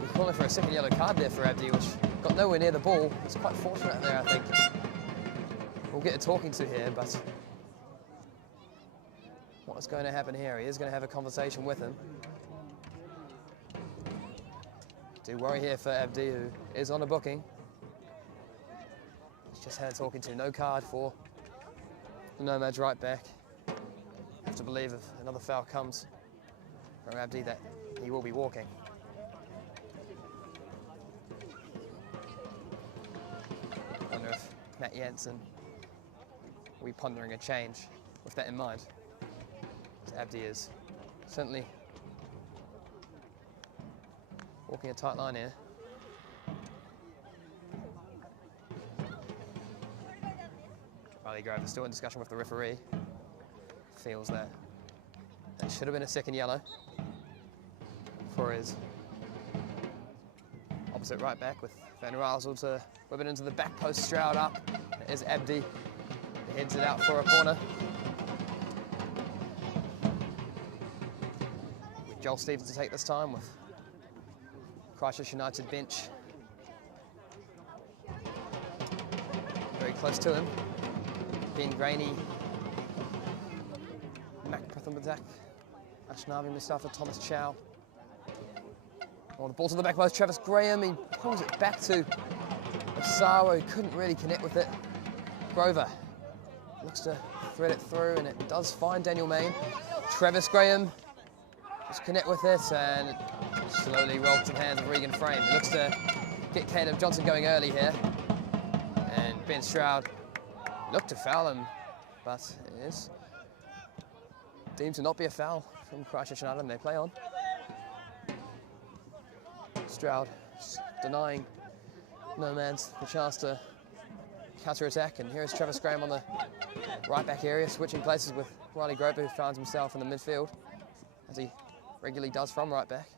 be calling for a second yellow card there for Abdi, which got nowhere near the ball. He's quite fortunate there, I think. We'll get a talking to here, but what's going to happen here? He is going to have a conversation with him. Do worry here for Abdi, who is on a booking. He's just had a talking to. No card for the Nomads right back. to believe if another foul comes from Abdi that he will be walking. I wonder if Matt Jansen will be pondering a change with that in mind. So Abdi is certainly walking a tight line here. Riley Grover still in discussion with the referee. Feels that should have been a second yellow for his opposite right back, with Van Rysel to whip it into the back post. Stroud up. It is Abdi. He heads it out for a corner. With Joel Stevens to take this time, with Christchurch United bench very close to him. Ben Graney, Mac Prathambadak, Ashnavi Mustafa, Thomas Chow. Oh, the ball to the back post, Travis Graham, he pulls it back to Osawa, who couldn't really connect with it. Grover looks to thread it through, and it does find Daniel Main. Travis Graham just connect with it, and slowly rolled to the hands of Regan Frame. He looks to get Caleb Johnson going early here, and Ben Stroud looked to foul him, but it is deemed to not be a foul from Christchurch United, and they play on. Stroud denying Nomads the chance to counter-attack, and here's Travis Graham on the right-back area, switching places with Riley Groper, who finds himself in the midfield, as he regularly does from right-back.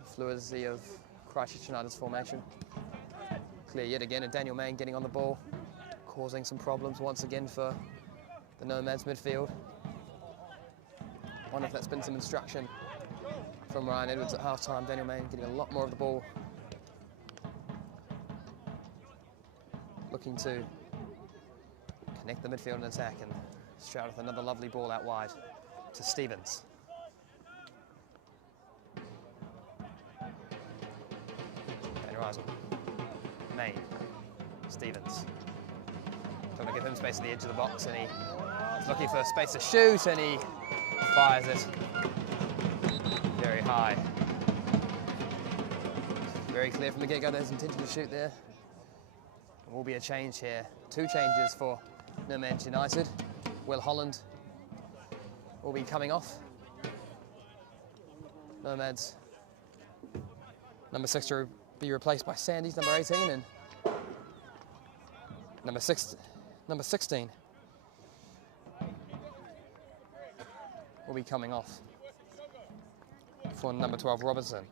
The fluidity of Christchurch United's formation. Clear yet again, and Daniel Main getting on the ball, causing some problems once again for the Nomads midfield. I wonder if that's been some instruction from Ryan Edwards at half-time. Daniel Main getting a lot more of the ball. Looking to connect the midfield and attack, and Stroud with another lovely ball out wide to Stevens. Van Rysel, Main, Stevens. Trying to give him space at the edge of the box, and he's looking for space to shoot, and he fires it very high. Very clear from the get-go there's intention to shoot there. There will be a change here. Two changes for Nomads United. Will Holland will be coming off. Nomads number 6 to be replaced by Sandys, number 18, and number 16 will be coming off for number 12, Robertson.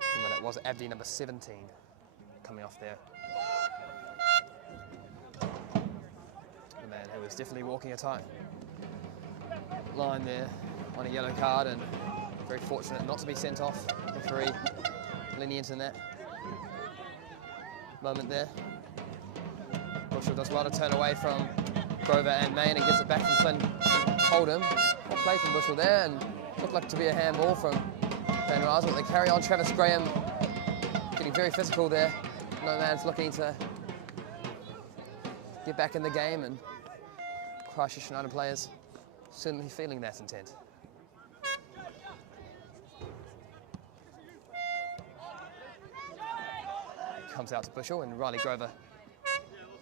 And then it was Abdi, number 17, coming off there. The man who was definitely walking a tight line there on a yellow card, and very fortunate not to be sent off. Referee lenient in that moment there. Bushell does well to turn away from Grover and Main, and gets it back from Flynn Hold'em. Well play from Bushell there, and looked like to be a handball from Van Rysel, but they carry on. Travis Graham getting very physical there. Nomads looking to get back in the game, and Christchurch United players certainly feeling that intent. Comes out to Bushell, and Riley Grover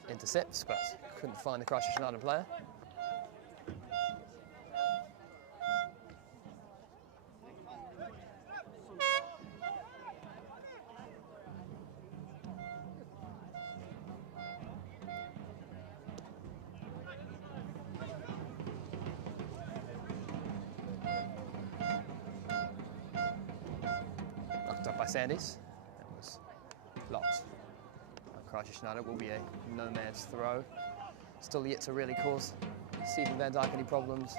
intercepts, but couldn't find the Christchurch United player. Knocked up by Sandys. That was blocked. Christchurch United will be a Nomads throw. Still yet to really cause Stephen Van Dyke any problems.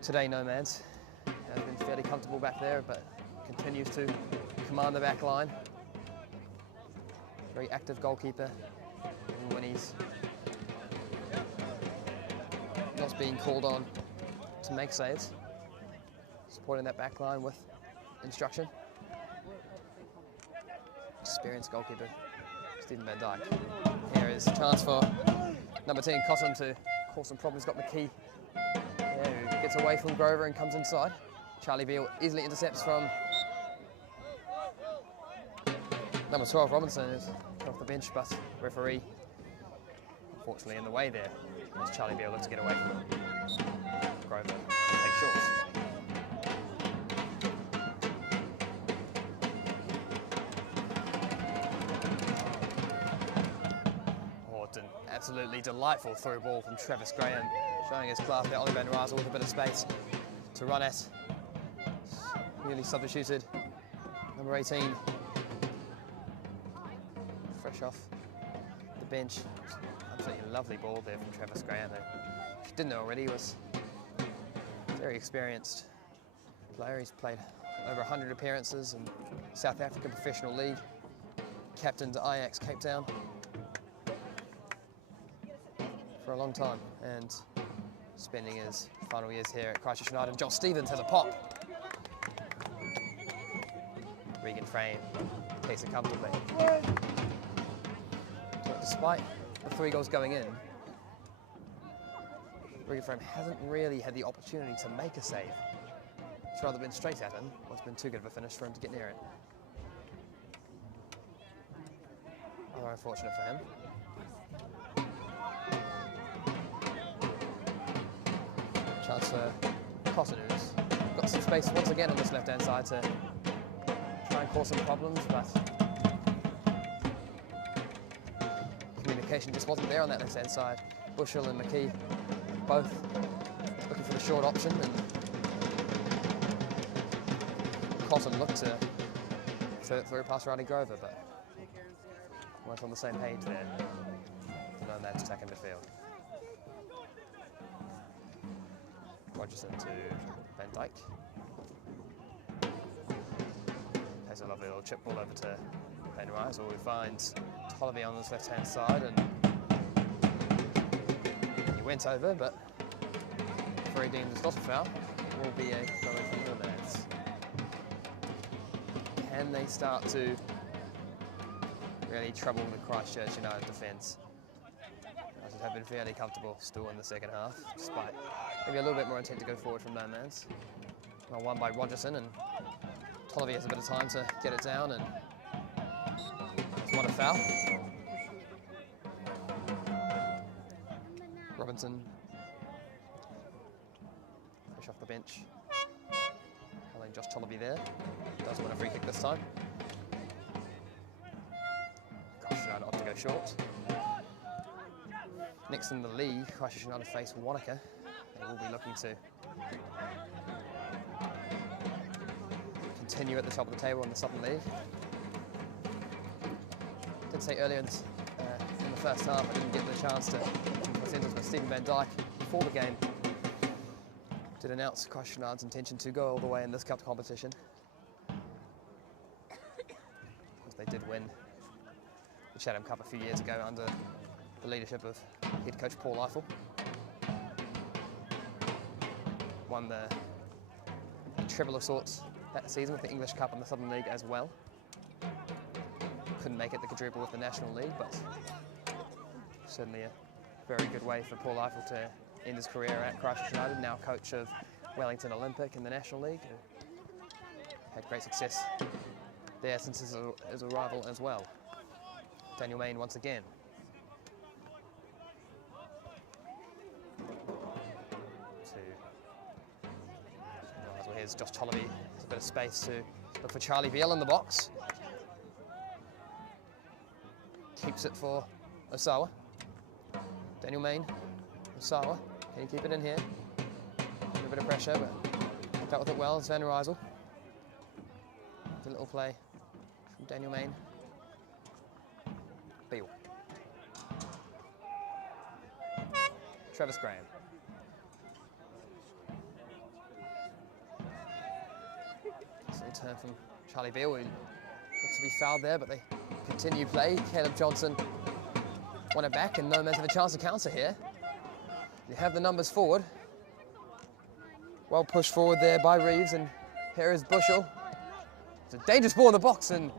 Today Nomads have been fairly comfortable back there, but continues to command the back line. Very active goalkeeper, even when he's not being called on to make saves. supporting that back line with instruction. Experienced goalkeeper Stephen Van Dijk. Here is a chance for number 10 Chatham to cause some problems. Got McKee who gets away from Grover and comes inside. Charlie Beale easily intercepts from number 12 Robinson, who's off the bench, but referee unfortunately in the way there as Charlie Beale looks to get away from him. Grover takes shorts. Absolutely delightful through ball from Travis Graham, showing his class there. Ollie Van Rysel with a bit of space to run at. Newly substituted number 18, fresh off the bench. Absolutely lovely ball there from Travis Graham. If you didn't know already, he was a very experienced player. He's played over 100 appearances in South African Professional League, captained Ajax Cape Town for a long time, and spending his final years here at Christchurch United. Joel Stevens has a pop. Regan Frame takes it comfortably. But despite the 3 goals going in, Regan Frame hasn't really had the opportunity to make a save. It's rather been straight at him, or it's been too good of a finish for him to get near it. Rather unfortunate for him. Chance for Cotton, who's got some space once again on this left-hand side to try and cause some problems, but communication just wasn't there on that left-hand side. Bushell and McKee both looking for the short option, and Cotton looked to throw it through past Riley Grover, but weren't on the same page there. The Nomads attacking midfield. Rogerson to Van Dijk. Plays a lovely little chip ball over to Van Rysel, who finds Tolby on his left-hand side, and he went over, but referee deemed as not a foul. Will be a throw in from the Nomads. Can they start to really trouble the Christchurch United defence? United have been fairly comfortable still in the second half, despite maybe a little bit more intent to go forward from Nomads. Well, won by Rogerson, and Tolby has a bit of time to get it down, and it's not a foul. Robinson, fresh off the bench. Following Josh Tolby there, does win a free kick this time. Christchurch United opt to go short. Next in the league, Christchurch United face Wanaka. They will be looking to continue at the top of the table in the Southern League. I did say earlier in the first half, I didn't get the chance to present this, but Stephen Van Dijk, before the game, did announce Christchurch United's intention to go all the way in this cup competition. Because they did win the Chatham Cup a few years ago under the leadership of head coach Paul Eiffel. Won the treble of sorts that season with the English Cup and the Southern League as well. Couldn't make it the quadruple with the National League, but certainly a very good way for Paul Eiffel to end his career at Christchurch United, now coach of Wellington Olympic in the National League, who had great success there since his arrival as well. Daniel Main once again. Here's Josh Tolby, there's a bit of space to look for Charlie Beale in the box. Keeps it for Osawa. Daniel Main, Osawa, can he keep it in here? A bit of pressure, but dealt with it well. It's Van Rysel. The little play from Daniel Main. Beale. Travis Graham. Turn from Charlie Beale, who looks to be fouled there, but they continue play. Caleb Johnson won it back, and Nomads have a chance to counter here. You have the numbers forward. Well pushed forward there by Reeves, and here is Bushell. It's a dangerous ball in the box, and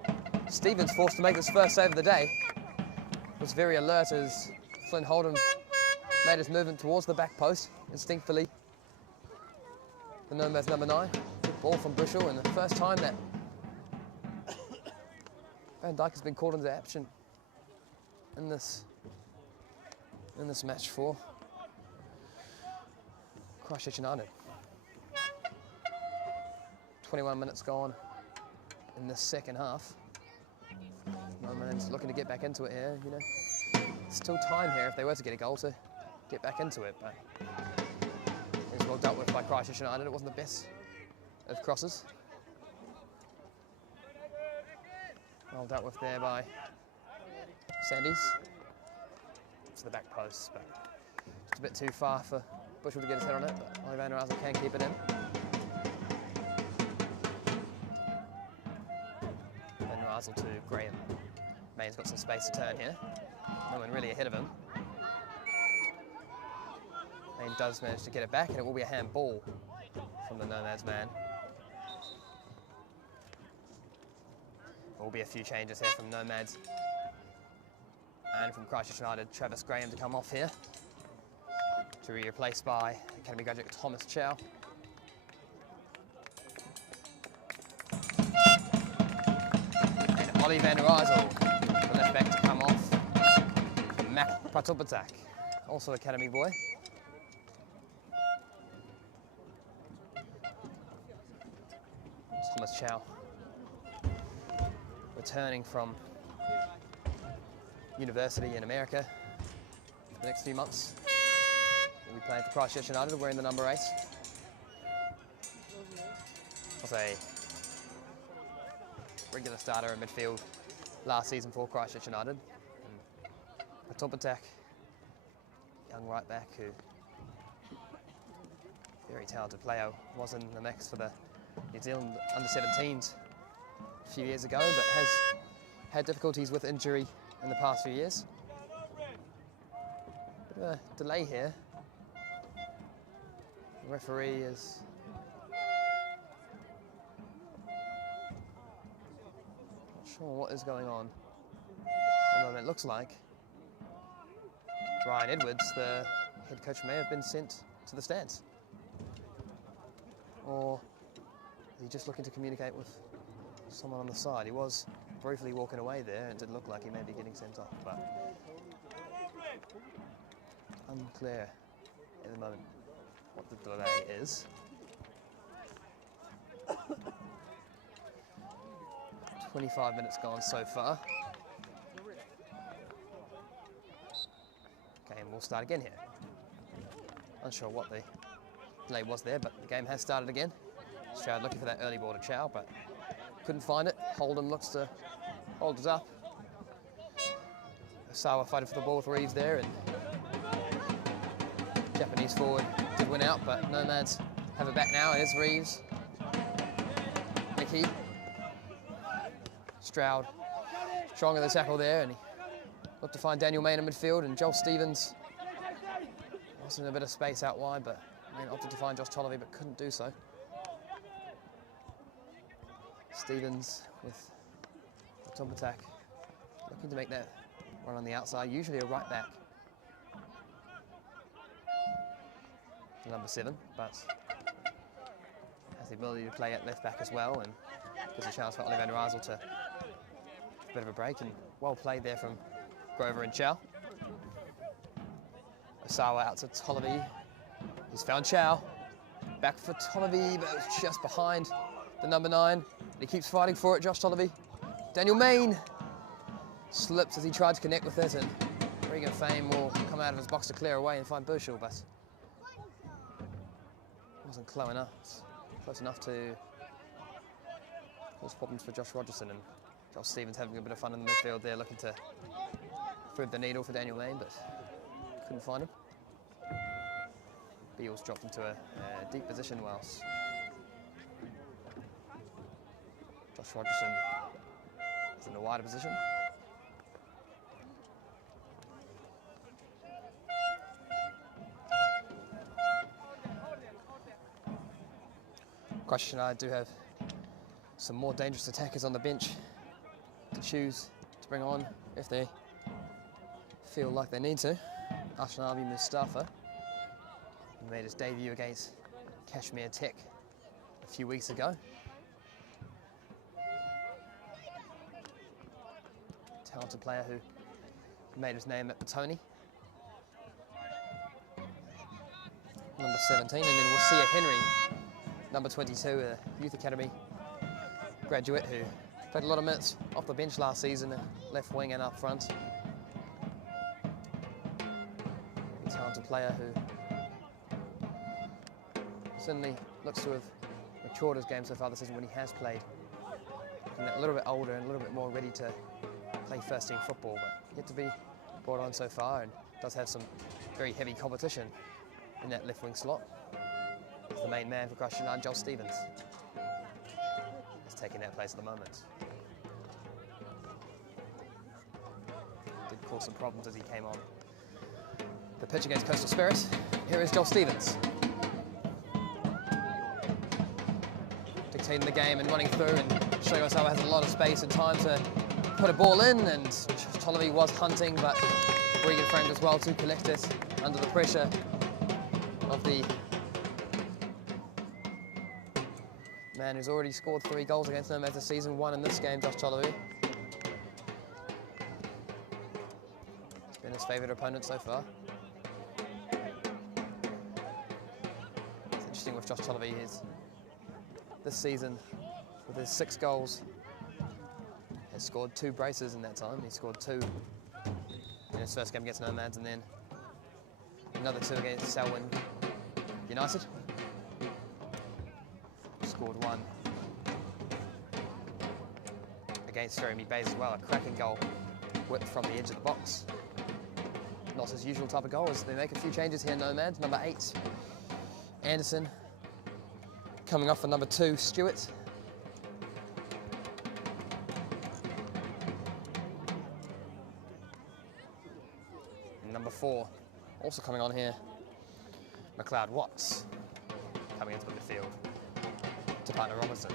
Stevens forced to make his first save of the day. Was very alert as Flynn Holdham made his movement towards the back post instinctively. The Nomads number 9. Good ball from Bushell, and the first time that Van Dijk has been called into action in this match for Christchurch United. 21 minutes gone in the second half. Nomads looking to get back into it here, you know. Still time here if they were to get a goal to get back into it, but it was well dealt with by Christchurch United. It wasn't the best of crosses. Well dealt with there by Sandys. To the back post, but just a bit too far for Bushell to get his head on it, but Oliver Van Rysel can keep it in. Van Rysel to Graham. Main's got some space to turn here. No one really ahead of him. Main does manage to get it back, and it will be a handball from the Nomads man. There will be a few changes here from Nomads. And from Christchurch United, Travis Graham to come off here to be replaced by Academy graduate Thomas Chow. And Ollie Van Rysel, the left back, to come off. Mac Patupatak, also Academy boy. Thomas Chow, returning from university in America for the next few months. We'll be playing for Christchurch United, wearing the number 8. Was a regular starter in midfield last season for Christchurch United. And Patupatak, young right back who, very talented player, was in the mix for the New Zealand under-17s a few years ago, but has had difficulties with injury in the past few years. Bit of a delay here. The referee is not sure what is going on. At the moment, it looks like Brian Edwards, the head coach, may have been sent to the stands. Or is he just looking to communicate with someone on the side? He was briefly walking away there, and it did look like he may be getting sent off, but unclear at the moment what the delay is. 25 minutes gone so far. Game will start again here. Unsure what the delay was there, but the game has started again. Stroud looking for that early ball to Chow, but couldn't find it. Holdham looks to hold it up. Sawa fighting for the ball with Reeves there, and Japanese forward did win out, but Nomads have it back now. It is Reeves. Mickey. Stroud strong in the tackle there, and he looked to find Daniel Main in midfield, and Joel Stevens was in a bit of space out wide, but Main opted to find Josh Tollovey, but couldn't do so. Stevens with the top attack, looking to make that run on the outside, usually a right back. Number 7, but has the ability to play at left back as well, and gives a chance for Oliver Van Rysel to a bit of a break, and well played there from Grover and Chow. Osawa out to Tollovey. He's found Chow. Back for Tollovey, but it's just behind the number 9. He keeps fighting for it, Josh Tollovey. Daniel Main slips as he tried to connect with it, and Regan Fame will come out of his box to clear away and find Bushell, but wasn't close enough to cause problems for Josh Rogerson, and Josh Stevens having a bit of fun in the midfield there, looking to thread the needle for Daniel Main, but couldn't find him. Beals dropped into a deep position whilst Josh Rogerson is in a wider position. Christchurch United do have some more dangerous attackers on the bench to choose to bring on if they feel like they need to. Ashnabi Mustafa made his debut against Kashmir Tech a few weeks ago. Talented player who made his name at Petone. Number 17, and then we'll see a Henry, number 22, a youth academy graduate who played a lot of minutes off the bench last season, left wing and up front. A talented player who certainly looks to have matured his game so far this season when he has played. Looking a little bit older and a little bit more ready to play first team football, but yet to be brought on so far, and does have some very heavy competition in that left wing slot. It's the main man for Christchurch United, Joel Stevens. He's taking that place at the moment. Did cause some problems as he came on the pitch against Coastal Spirit. Here is Joel Stevens. Dictating the game and running through and showing us how it has a lot of space and time to put a ball in, and Tollery was hunting, but Regan framed as well to collect it under the pressure of the man who's already scored 3 goals against Nomads this season, 1 in this game, Josh Tollery. He's been his favourite opponent so far. It's interesting with Josh Tollery, he's this season with his 6 goals has scored 2 braces in that time. He scored 2 in his first game against Nomads, and then another 2 against Selwyn United. Scored 1 against Jeremy Bays as well, a cracking goal whipped from the edge of the box. Not his usual type of goal, as they make a few changes here, Nomads. Number 8, Anderson, coming off for number 2, Stewart. And number 4, also coming on here, McLeod Watts, coming into the midfield to partner Robertson.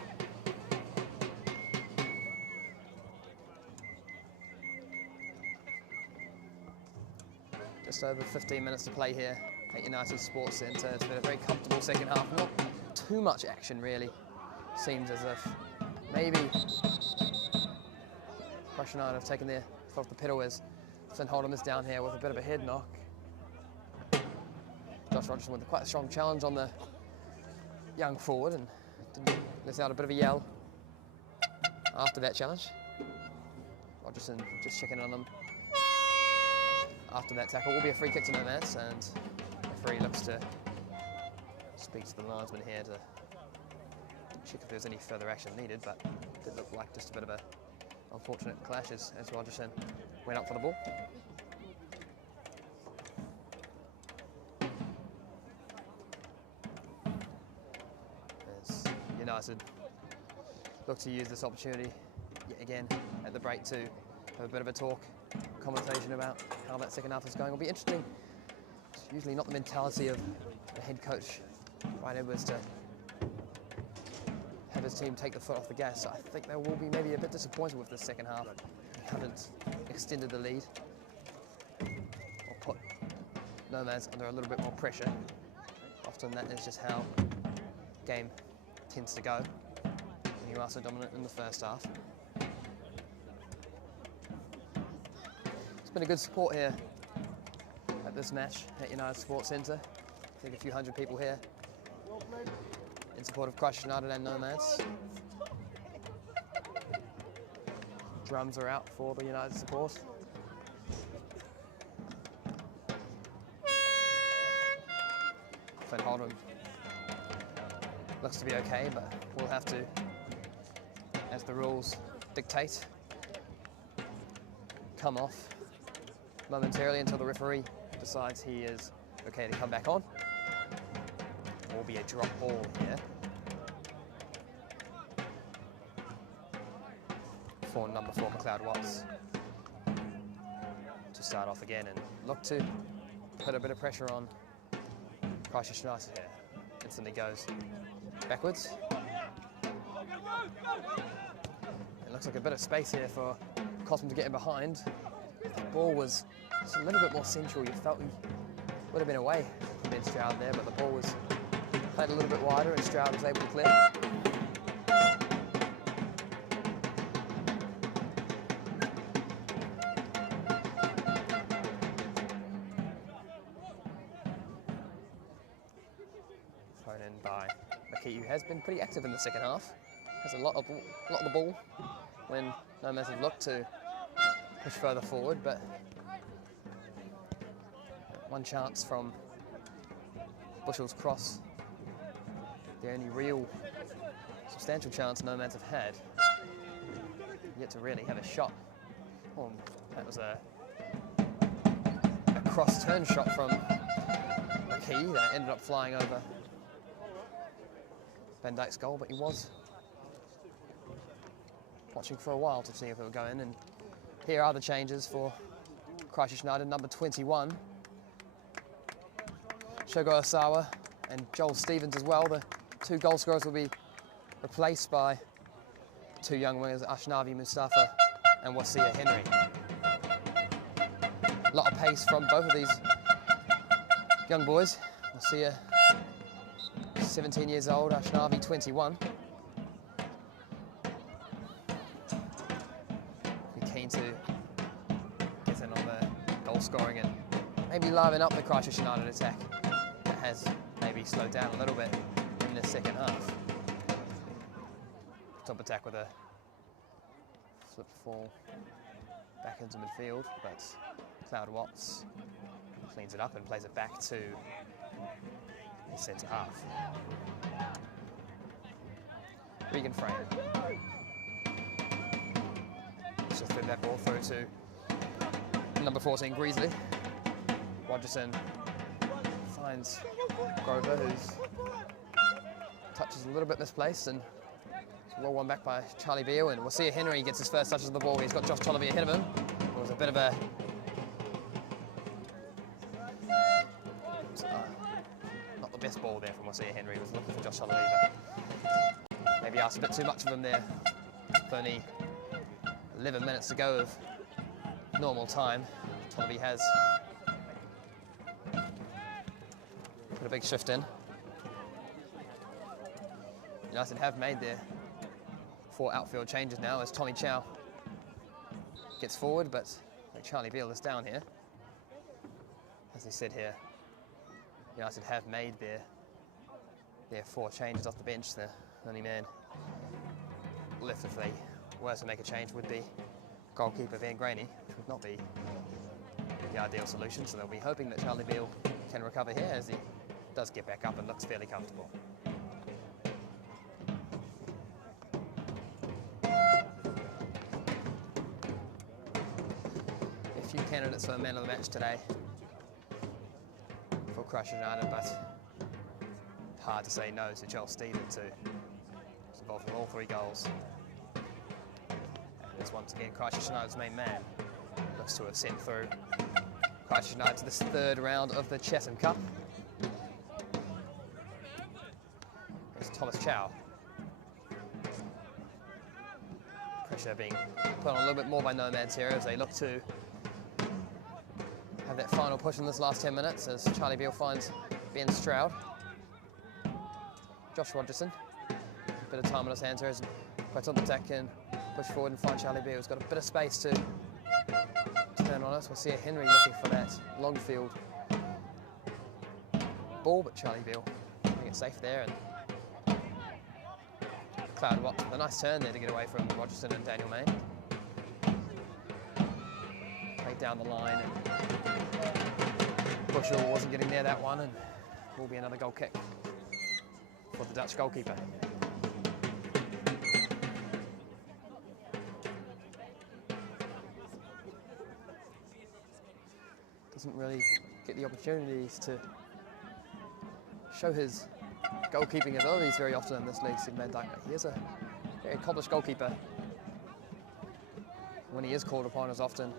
Just over 15 minutes to play here at United Sports Centre. It's been a very comfortable second half. Not too much action really. Seems as if maybe Christchurch United have taken their foot off the pedal as Flynn Holdham is down here with a bit of a head knock. Josh Rogerson with quite a strong challenge on the young forward, and lets out a bit of a yell after that challenge. Rogerson just checking in on them after that tackle. Will be a free kick to Nomads, and the referee looks to speak to the linesman here to check if there's any further action needed, but it did look like just a bit of a unfortunate clash as Rogerson went up for the ball. As United look to use this opportunity yet again at the break to have a bit of a talk, conversation about how that second half is going. It'll be interesting. It's usually not the mentality of the head coach, Ryan Edwards, to have his team take the foot off the gas. I think they will be maybe a bit disappointed with the second half. They haven't extended the lead or put Nomads under a little bit more pressure. Often that is just how the game tends to go when you are so dominant in the first half. It's been a good support here at this match at United Sports Centre. I think a few hundred people here in support of Christchurch United and Nomads. Drums are out for the United support. Flynn Holdham looks to be okay, but we'll have to, as the rules dictate, come off momentarily until the referee decides he is okay to come back on. It will be a drop ball here for number 4, McLeod Watts, to start off again and look to put a bit of pressure on Christchurch United here. Instantly goes backwards. It looks like a bit of space here for Cosman to get in behind. The ball was just a little bit more central. You felt he would have been away from Ben Stroud there, but the ball was played a little bit wider and Stroud was able to clear. Thrown in by McKee, who has been pretty active in the second half. Has a lot of the ball when Nomads have looked to push further forward, but one chance from Bushell's cross, the only real substantial chance Nomads have had, yet to really have a shot. Oh, that was a cross-turn shot from McKee that ended up flying over Van Dijk's goal, but he was watching for a while to see if it would go in. And here are the changes for Christchurch United. Number 21, Shogo Osawa and Joel Stevens as well. The two goal scorers will be replaced by two young wingers, Ashnavi Mustafa and Wasia Henry. A lot of pace from both of these young boys. Wasia 17 years old, Ashnavi 21. Be keen to get in on the goal scoring and maybe liven up the Christchurch United attack that has maybe slowed down a little bit in the second half. Top attack with a flip fall back into midfield, but Cloud Watts cleans it up and plays it back to the centre half. Regan Frame. Just threw that ball through to number 14, Greasley. Rogerson finds Grover, whose touch is a little bit misplaced, and well one back by Charlie Beale, and we'll see Henry gets his first touches of the ball. He's got Josh Tollerby ahead of him. It was a bit of a not the best ball there from Wasia Henry. He was looking for Josh Tollerby, but maybe asked a bit too much of him there. With only 11 minutes to go of normal time, Tollerby has put a big shift in. United have made their 4 outfield changes now as Tommy Chow gets forward, but Charlie Beale is down here. As he said here, United have made their 4 changes off the bench. The only man left if they were to make a change would be goalkeeper Van Graney, which would not be the ideal solution, so they'll be hoping that Charlie Beale can recover here as he does get back up and looks fairly comfortable. A few candidates for the man of the match today for Christchurch United, but hard to say no to Joel Stevens, who was involved in all 3 goals. And is once again Christchurch United's main man. Looks to have sent through Christchurch United to this 3rd round of the Chatham Cup. There's Thomas Chow. Pressure being put on a little bit more by Nomads here as they look to have that final push in this last 10 minutes as Charlie Beale finds Ben Stroud. Josh Rogerson, a bit of time on his hands here as Top Attack can push forward and find Charlie Beale, who's got a bit of space to turn on us. We'll see Henry looking for that long field ball, but Charlie Beale getting it safe there. And Cloud Watts with a nice turn there to get away from Rogerson and Daniel Main. Played down the line, and Bushell wasn't getting near that one, and will be another goal kick for the Dutch goalkeeper. Doesn't really get the opportunities to show his goalkeeping abilities very often in this league, Sid Van Dijk. He is a very accomplished goalkeeper. When he is called upon, is often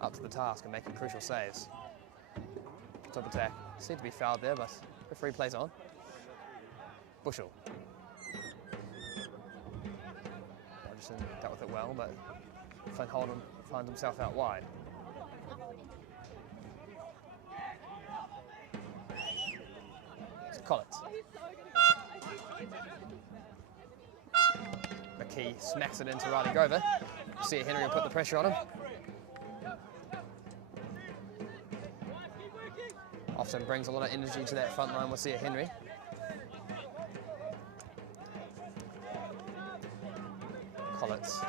up to the task and making crucial saves. Top attack seemed to be fouled there, but referee plays on. Bushell. Rogerson dealt with it well, but Flynn Holdham finds himself out wide. It's Collins. McKee smacks it into Riley Grover. See Henry will put the pressure on him. Often brings a lot of energy to that front line. We'll see Henry. Collins.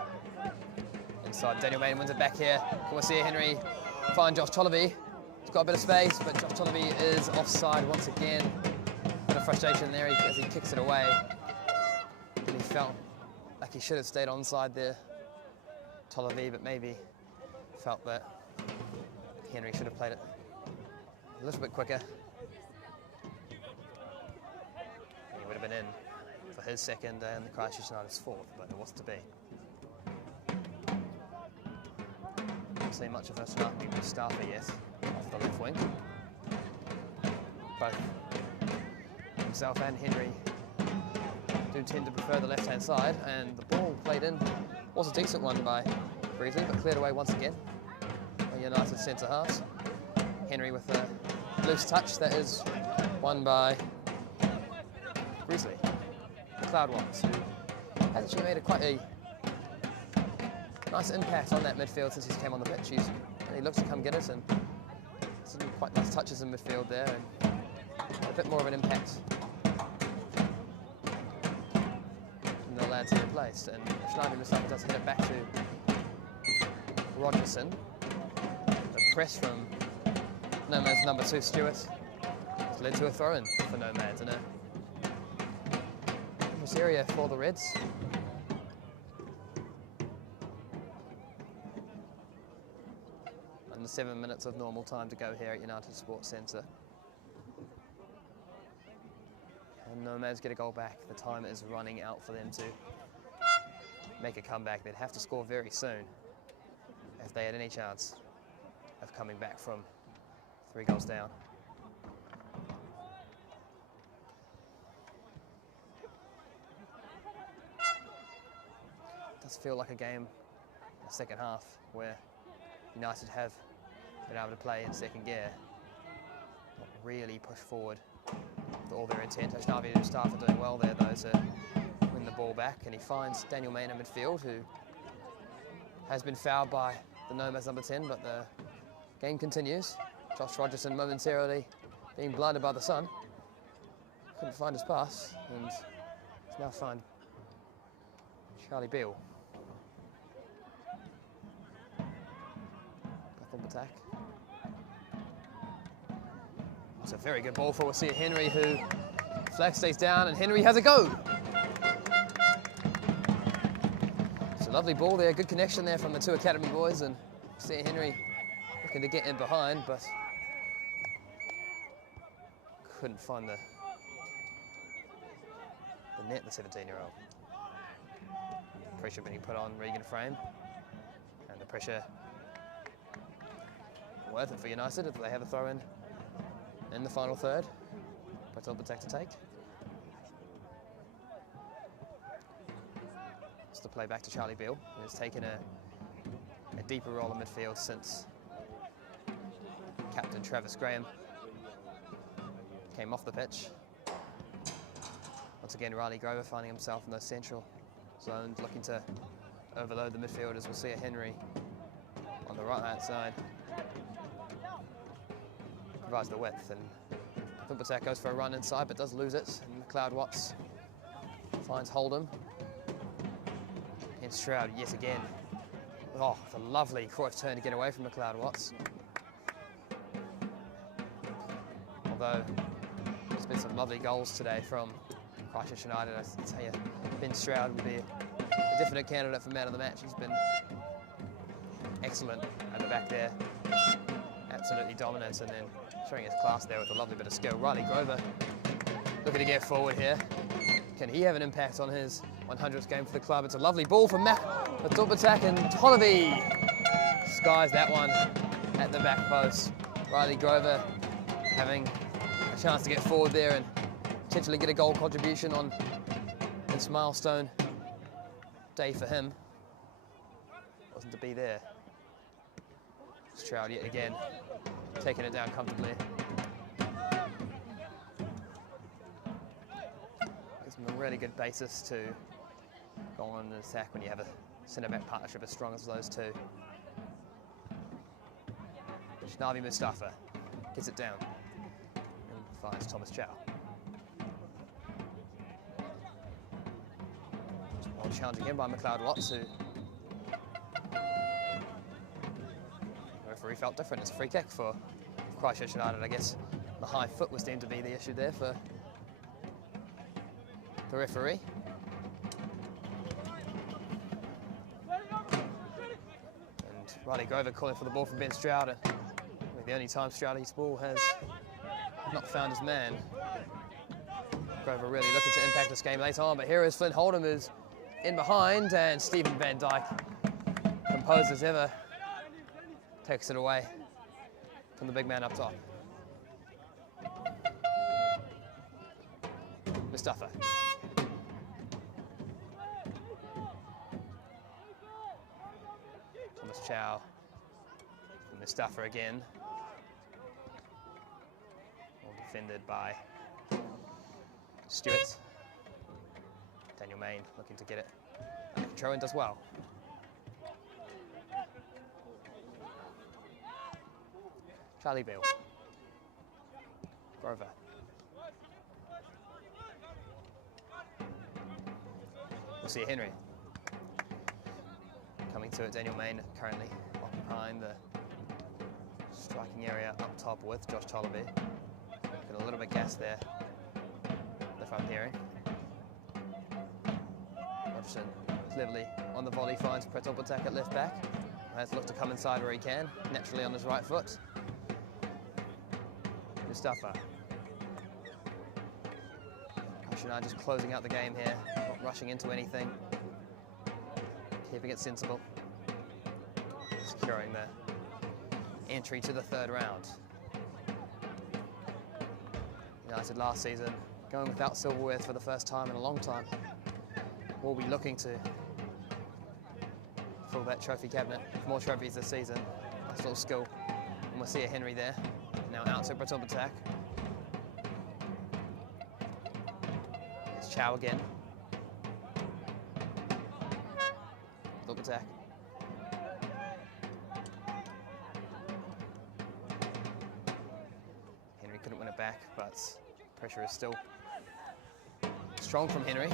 Inside, Daniel Main wins it back here. We'll see Henry find Josh Tolleby. He's got a bit of space, but Josh Tolleby is offside once again. Bit of frustration there as he kicks it away. And he felt like he should have stayed onside there, Tolleby, but maybe felt that Henry should have played it a little bit quicker. He would have been in for his second and the Christchurch United's fourth, but it was to be. Haven't seen much of Mustafa yet off the left wing. Both himself and Henry do tend to prefer the left-hand side, and the ball played in was a decent one by Breezy, but cleared away once again by United centre halves. Henry with a loose touch that is won by Grizzly. Cloud Watts, who has actually made quite a nice impact on that midfield since he's came on the pitch. He's really looked to come get it, and some quite nice touches in midfield there, and a bit more of an impact than the lads he replaced. And Schneider himself does hit it back to Rogerson. The press from Nomads number 2 Stewart has led to a throw-in for Nomads in a dangerous area for the Reds. Under 7 minutes of normal time to go here at United Sports Centre. And Nomads get a goal back. The time is running out for them to make a comeback. They'd have to score very soon if they had any chance of coming back from 3 goals down. It does feel like a game in the second half where United have been able to play in second gear, not really push forward with all their intent. Ashnavi and staff are doing well there though to win the ball back, and he finds Daniel Main in midfield, who has been fouled by the Nomads number 10, but the game continues. Josh Rogerson momentarily being blinded by the sun. Couldn't find his pass, and he's now found Charlie Beale. Attack. It's a very good ball for Wasia Henry, who flag stays down, and Henry has a go. It's a lovely ball there, good connection there from the 2 academy boys, and Wasia Henry looking to get in behind, but couldn't find the net, the 17-year-old. Pressure being put on Regan Frame, and the pressure worth it for United if they have a throw-in in the final third. But attack to take. It's the play back to Charlie Beale, who has taken a deeper role in midfield since captain Travis Graham came off the pitch. Once again, Riley Grover finding himself in the central zone, looking to overload the midfielders. We'll see a Henry on the right-hand side. Provides the width, and Thumpertak goes for a run inside but does lose it, and McLeod Watts finds Holdham. And Stroud yet again. Oh, it's a lovely Cruyff turn to get away from McLeod Watts. Although there's been some lovely goals today from Christchurch United, I tell you, Ben Stroud would be a definite candidate for man of the match. He's been excellent at the back there, absolutely dominant, and then showing his class there with a lovely bit of skill. Riley Grover looking to get forward here. Can he have an impact on his 100th game for the club? It's a lovely ball from Mac Attack, and Tolleby skies that one at the back post. Riley Grover having a chance to get forward there and potentially get a goal contribution on this milestone day for him. wasn't to be there. Stroud yet again, taking it down comfortably. Gives them a really good basis to go on an attack when you have a centre-back partnership as strong as those two. Navi Mustafa gets it down and finds Thomas Chow. Well, challenged again by McLeod Watts, who the referee felt different. It's a free kick for Christchurch United. I guess the high foot was deemed to be the issue there for the referee. And Riley Grover calling for the ball from Ben Stroud. The only time Stroudy's ball has not found his man. Grover really looking to impact this game late on, but here is Flynn Holdham, who's in behind, and Stephen Van Dyke, composed as ever, takes it away from the big man up top. Mustafa. Thomas Chow. Mustafa again. Defended by Stewart. Daniel Main looking to get it under control and does well. Charlie Bill. Grover. We'll see Henry. Coming to it, Daniel Main currently occupying the striking area up top with Josh Tollaby. Got a little bit gas there, if I'm hearing. Rogerson cleverly on the volley finds Pretopoutek at left back. Has looked to come inside where he can, naturally on his right foot. Mustafa. United just closing out the game here, not rushing into anything, keeping it sensible, securing the entry to the third round. United last season going without silverware for the first time in a long time. We'll be looking to fill that trophy cabinet with more trophies this season. Nice little skill. And we'll see a Henry there. Now out to Pretopoutek. It's Chow again. Pretopoutek. Henry couldn't win it back, but pressure is still strong from Henry.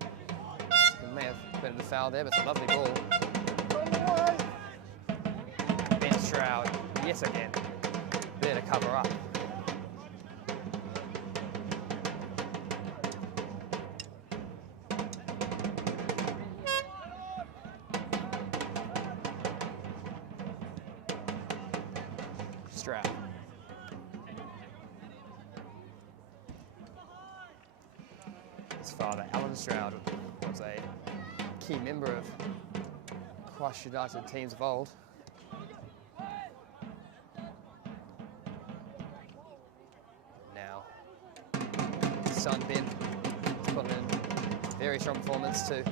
He may have been a foul there, but it's a lovely ball. Ben Stroud, yes again, there to cover up. Stroud. His father, Alan Stroud, was a key member of Christchurch United teams of old. Now, his son Ben put in a very strong performance to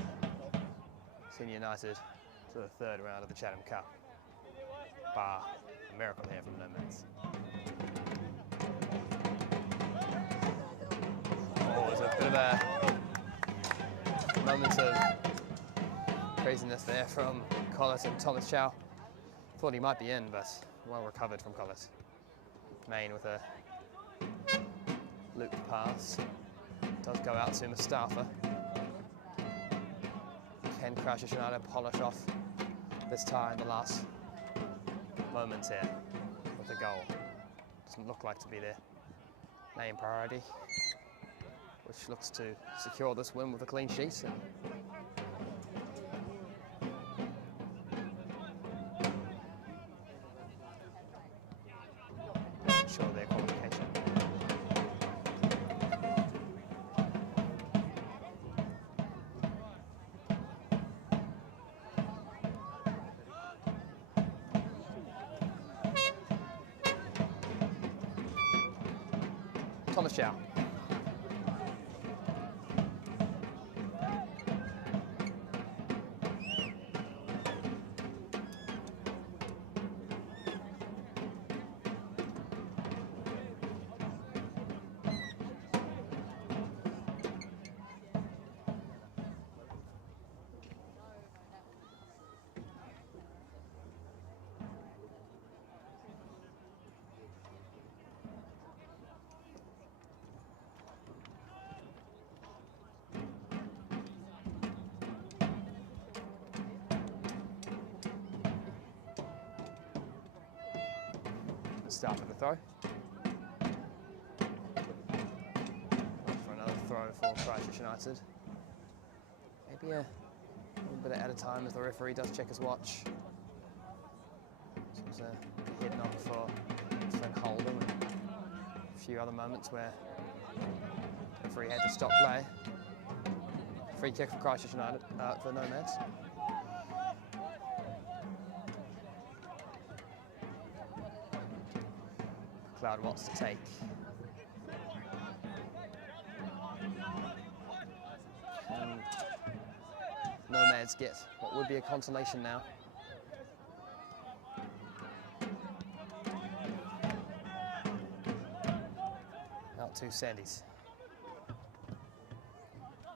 send United to the third round of the Chatham Cup. Bar a miracle here from Nomads. Oh, it was a bit of a moment of craziness there from Collett and Thomas Chow. Thought he might be in, but well recovered from Collett. Main with a loop pass. Does go out to Mustafa. Can Christchurch United polish off this tie in the last moments here with a goal? Doesn't look like to be their main priority, which looks to secure this win with a clean sheet. And ensure their qualification. Thomas Chow. Start with the throw. For another throw for Christchurch United. Maybe a little bit at a time as the referee does check his watch. This was a head knock for Flynn Holdham, and a few other moments where the referee had to stop play. Free kick for Christchurch United, for Nomads. Cloud wants to take. Can Nomads get what would be a consolation now? Out to Sandys.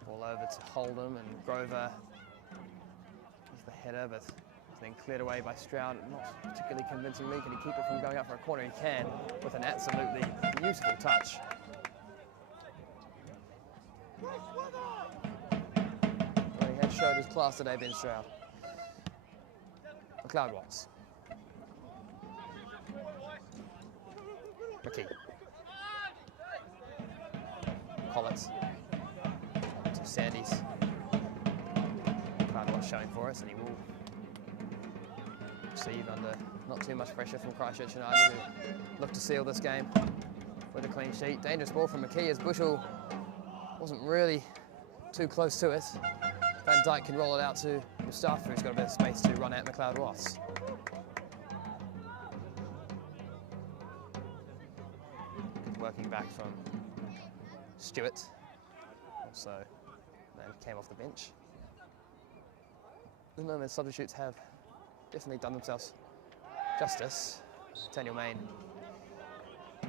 Ball over to Holdham, and Grover is the header, but then cleared away by Stroud, not particularly convincingly. Can he keep it from going up for a corner? He can, with an absolutely beautiful touch. Well, he had showed his class today, Ben Stroud. McLeod Watts. McKee. Collins. To Sandys. McLeod Watts showing for us, and he will receive under not too much pressure from Christchurch United, who look to seal this game with a clean sheet. Dangerous ball from McKee as Bushell wasn't really too close to it. Van Dijk can roll it out to Mustafa, who's got a bit of space to run at McLeod Watts. Working back from Stewart, also man came off the bench. The moment substitutes have definitely done themselves justice. Daniel Main, the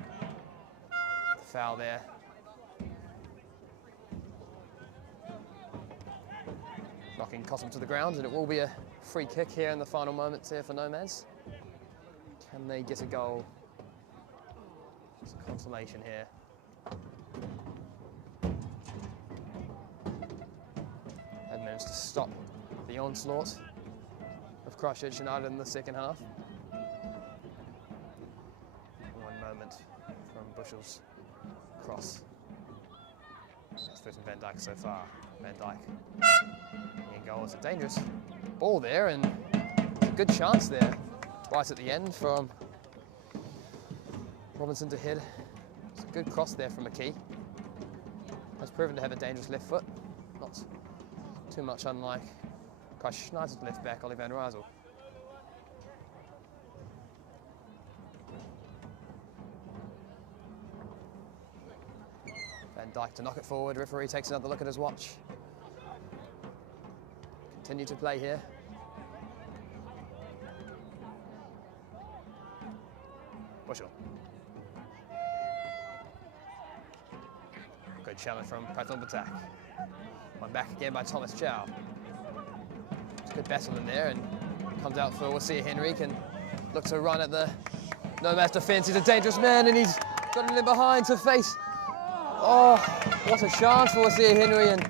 foul there. Knocking Cosm to the ground, and it will be a free kick here in the final moments here for Nomads. Can they get a goal? It's a consolation here. Had managed to stop the onslaught of Christchurch United in the second half. One moment from Bushell's cross. That's through from Van Dijk so far. Van Dijk in goal. It's a dangerous ball there, and a good chance there right at the end from Robinson to head. It's a good cross there from McKee. Has proven to have a dangerous left foot. Not too much unlike Christchurch United's left back, Ollie van Rysel. Van Dijk to knock it forward. Referee takes another look at his watch. Continue to play here. Bushell. Good challenge from Pratham Batak. One back again by Thomas Chow. It's a good battle in there, and comes out for Wasia Henry. Can look to run at the Nomads defence. He's a dangerous man, and he's got him in behind to face. Oh, what a chance for Wasia Henry, and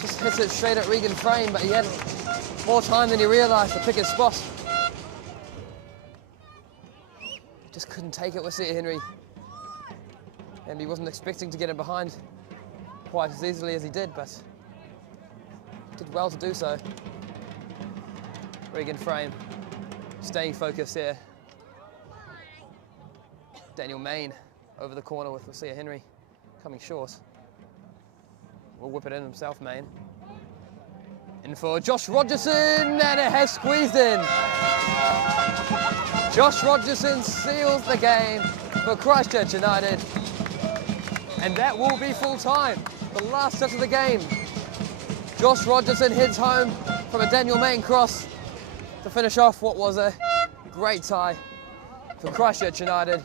just hits it straight at Regan Frame, but he had more time than he realised to pick his spot. Just couldn't take it, Wasia Henry. And he wasn't expecting to get him behind quite as easily as he did, but did well to do so. Regan Frame staying focused here. Daniel Main over the corner with Wasia Henry coming short. Will whip it in himself, Main. In for Josh Rogerson, and it has squeezed in. Josh Rogerson seals the game for Christchurch United. And that will be full time. The last touch of the game. Josh Rogerson heads home from a Daniel Main cross to finish off what was a great tie for Christchurch United.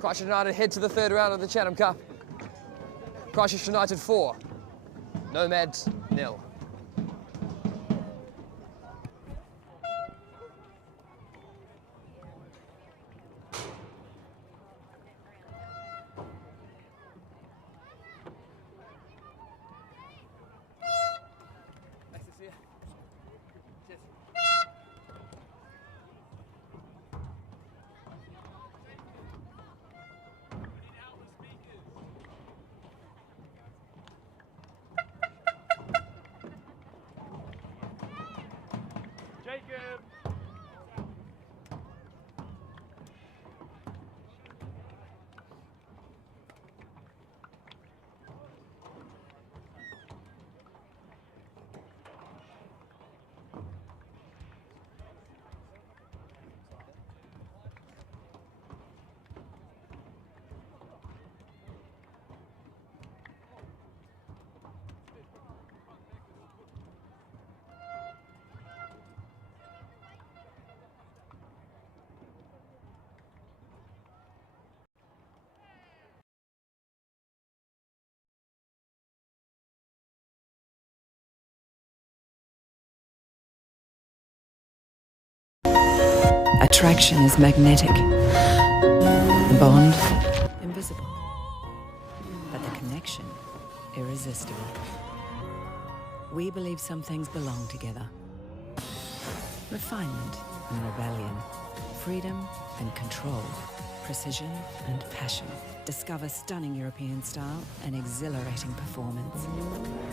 Christchurch United head to the third round of the Chatham Cup. Christchurch United 4, Nomads 0. Jacob. Attraction is magnetic, bond invisible, but the connection irresistible. We believe some things belong together. Refinement and rebellion, freedom and control, precision and passion. Discover stunning European style and exhilarating performance.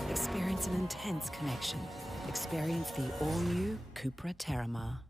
Experience an intense connection. Experience the all-new Cupra Terramar.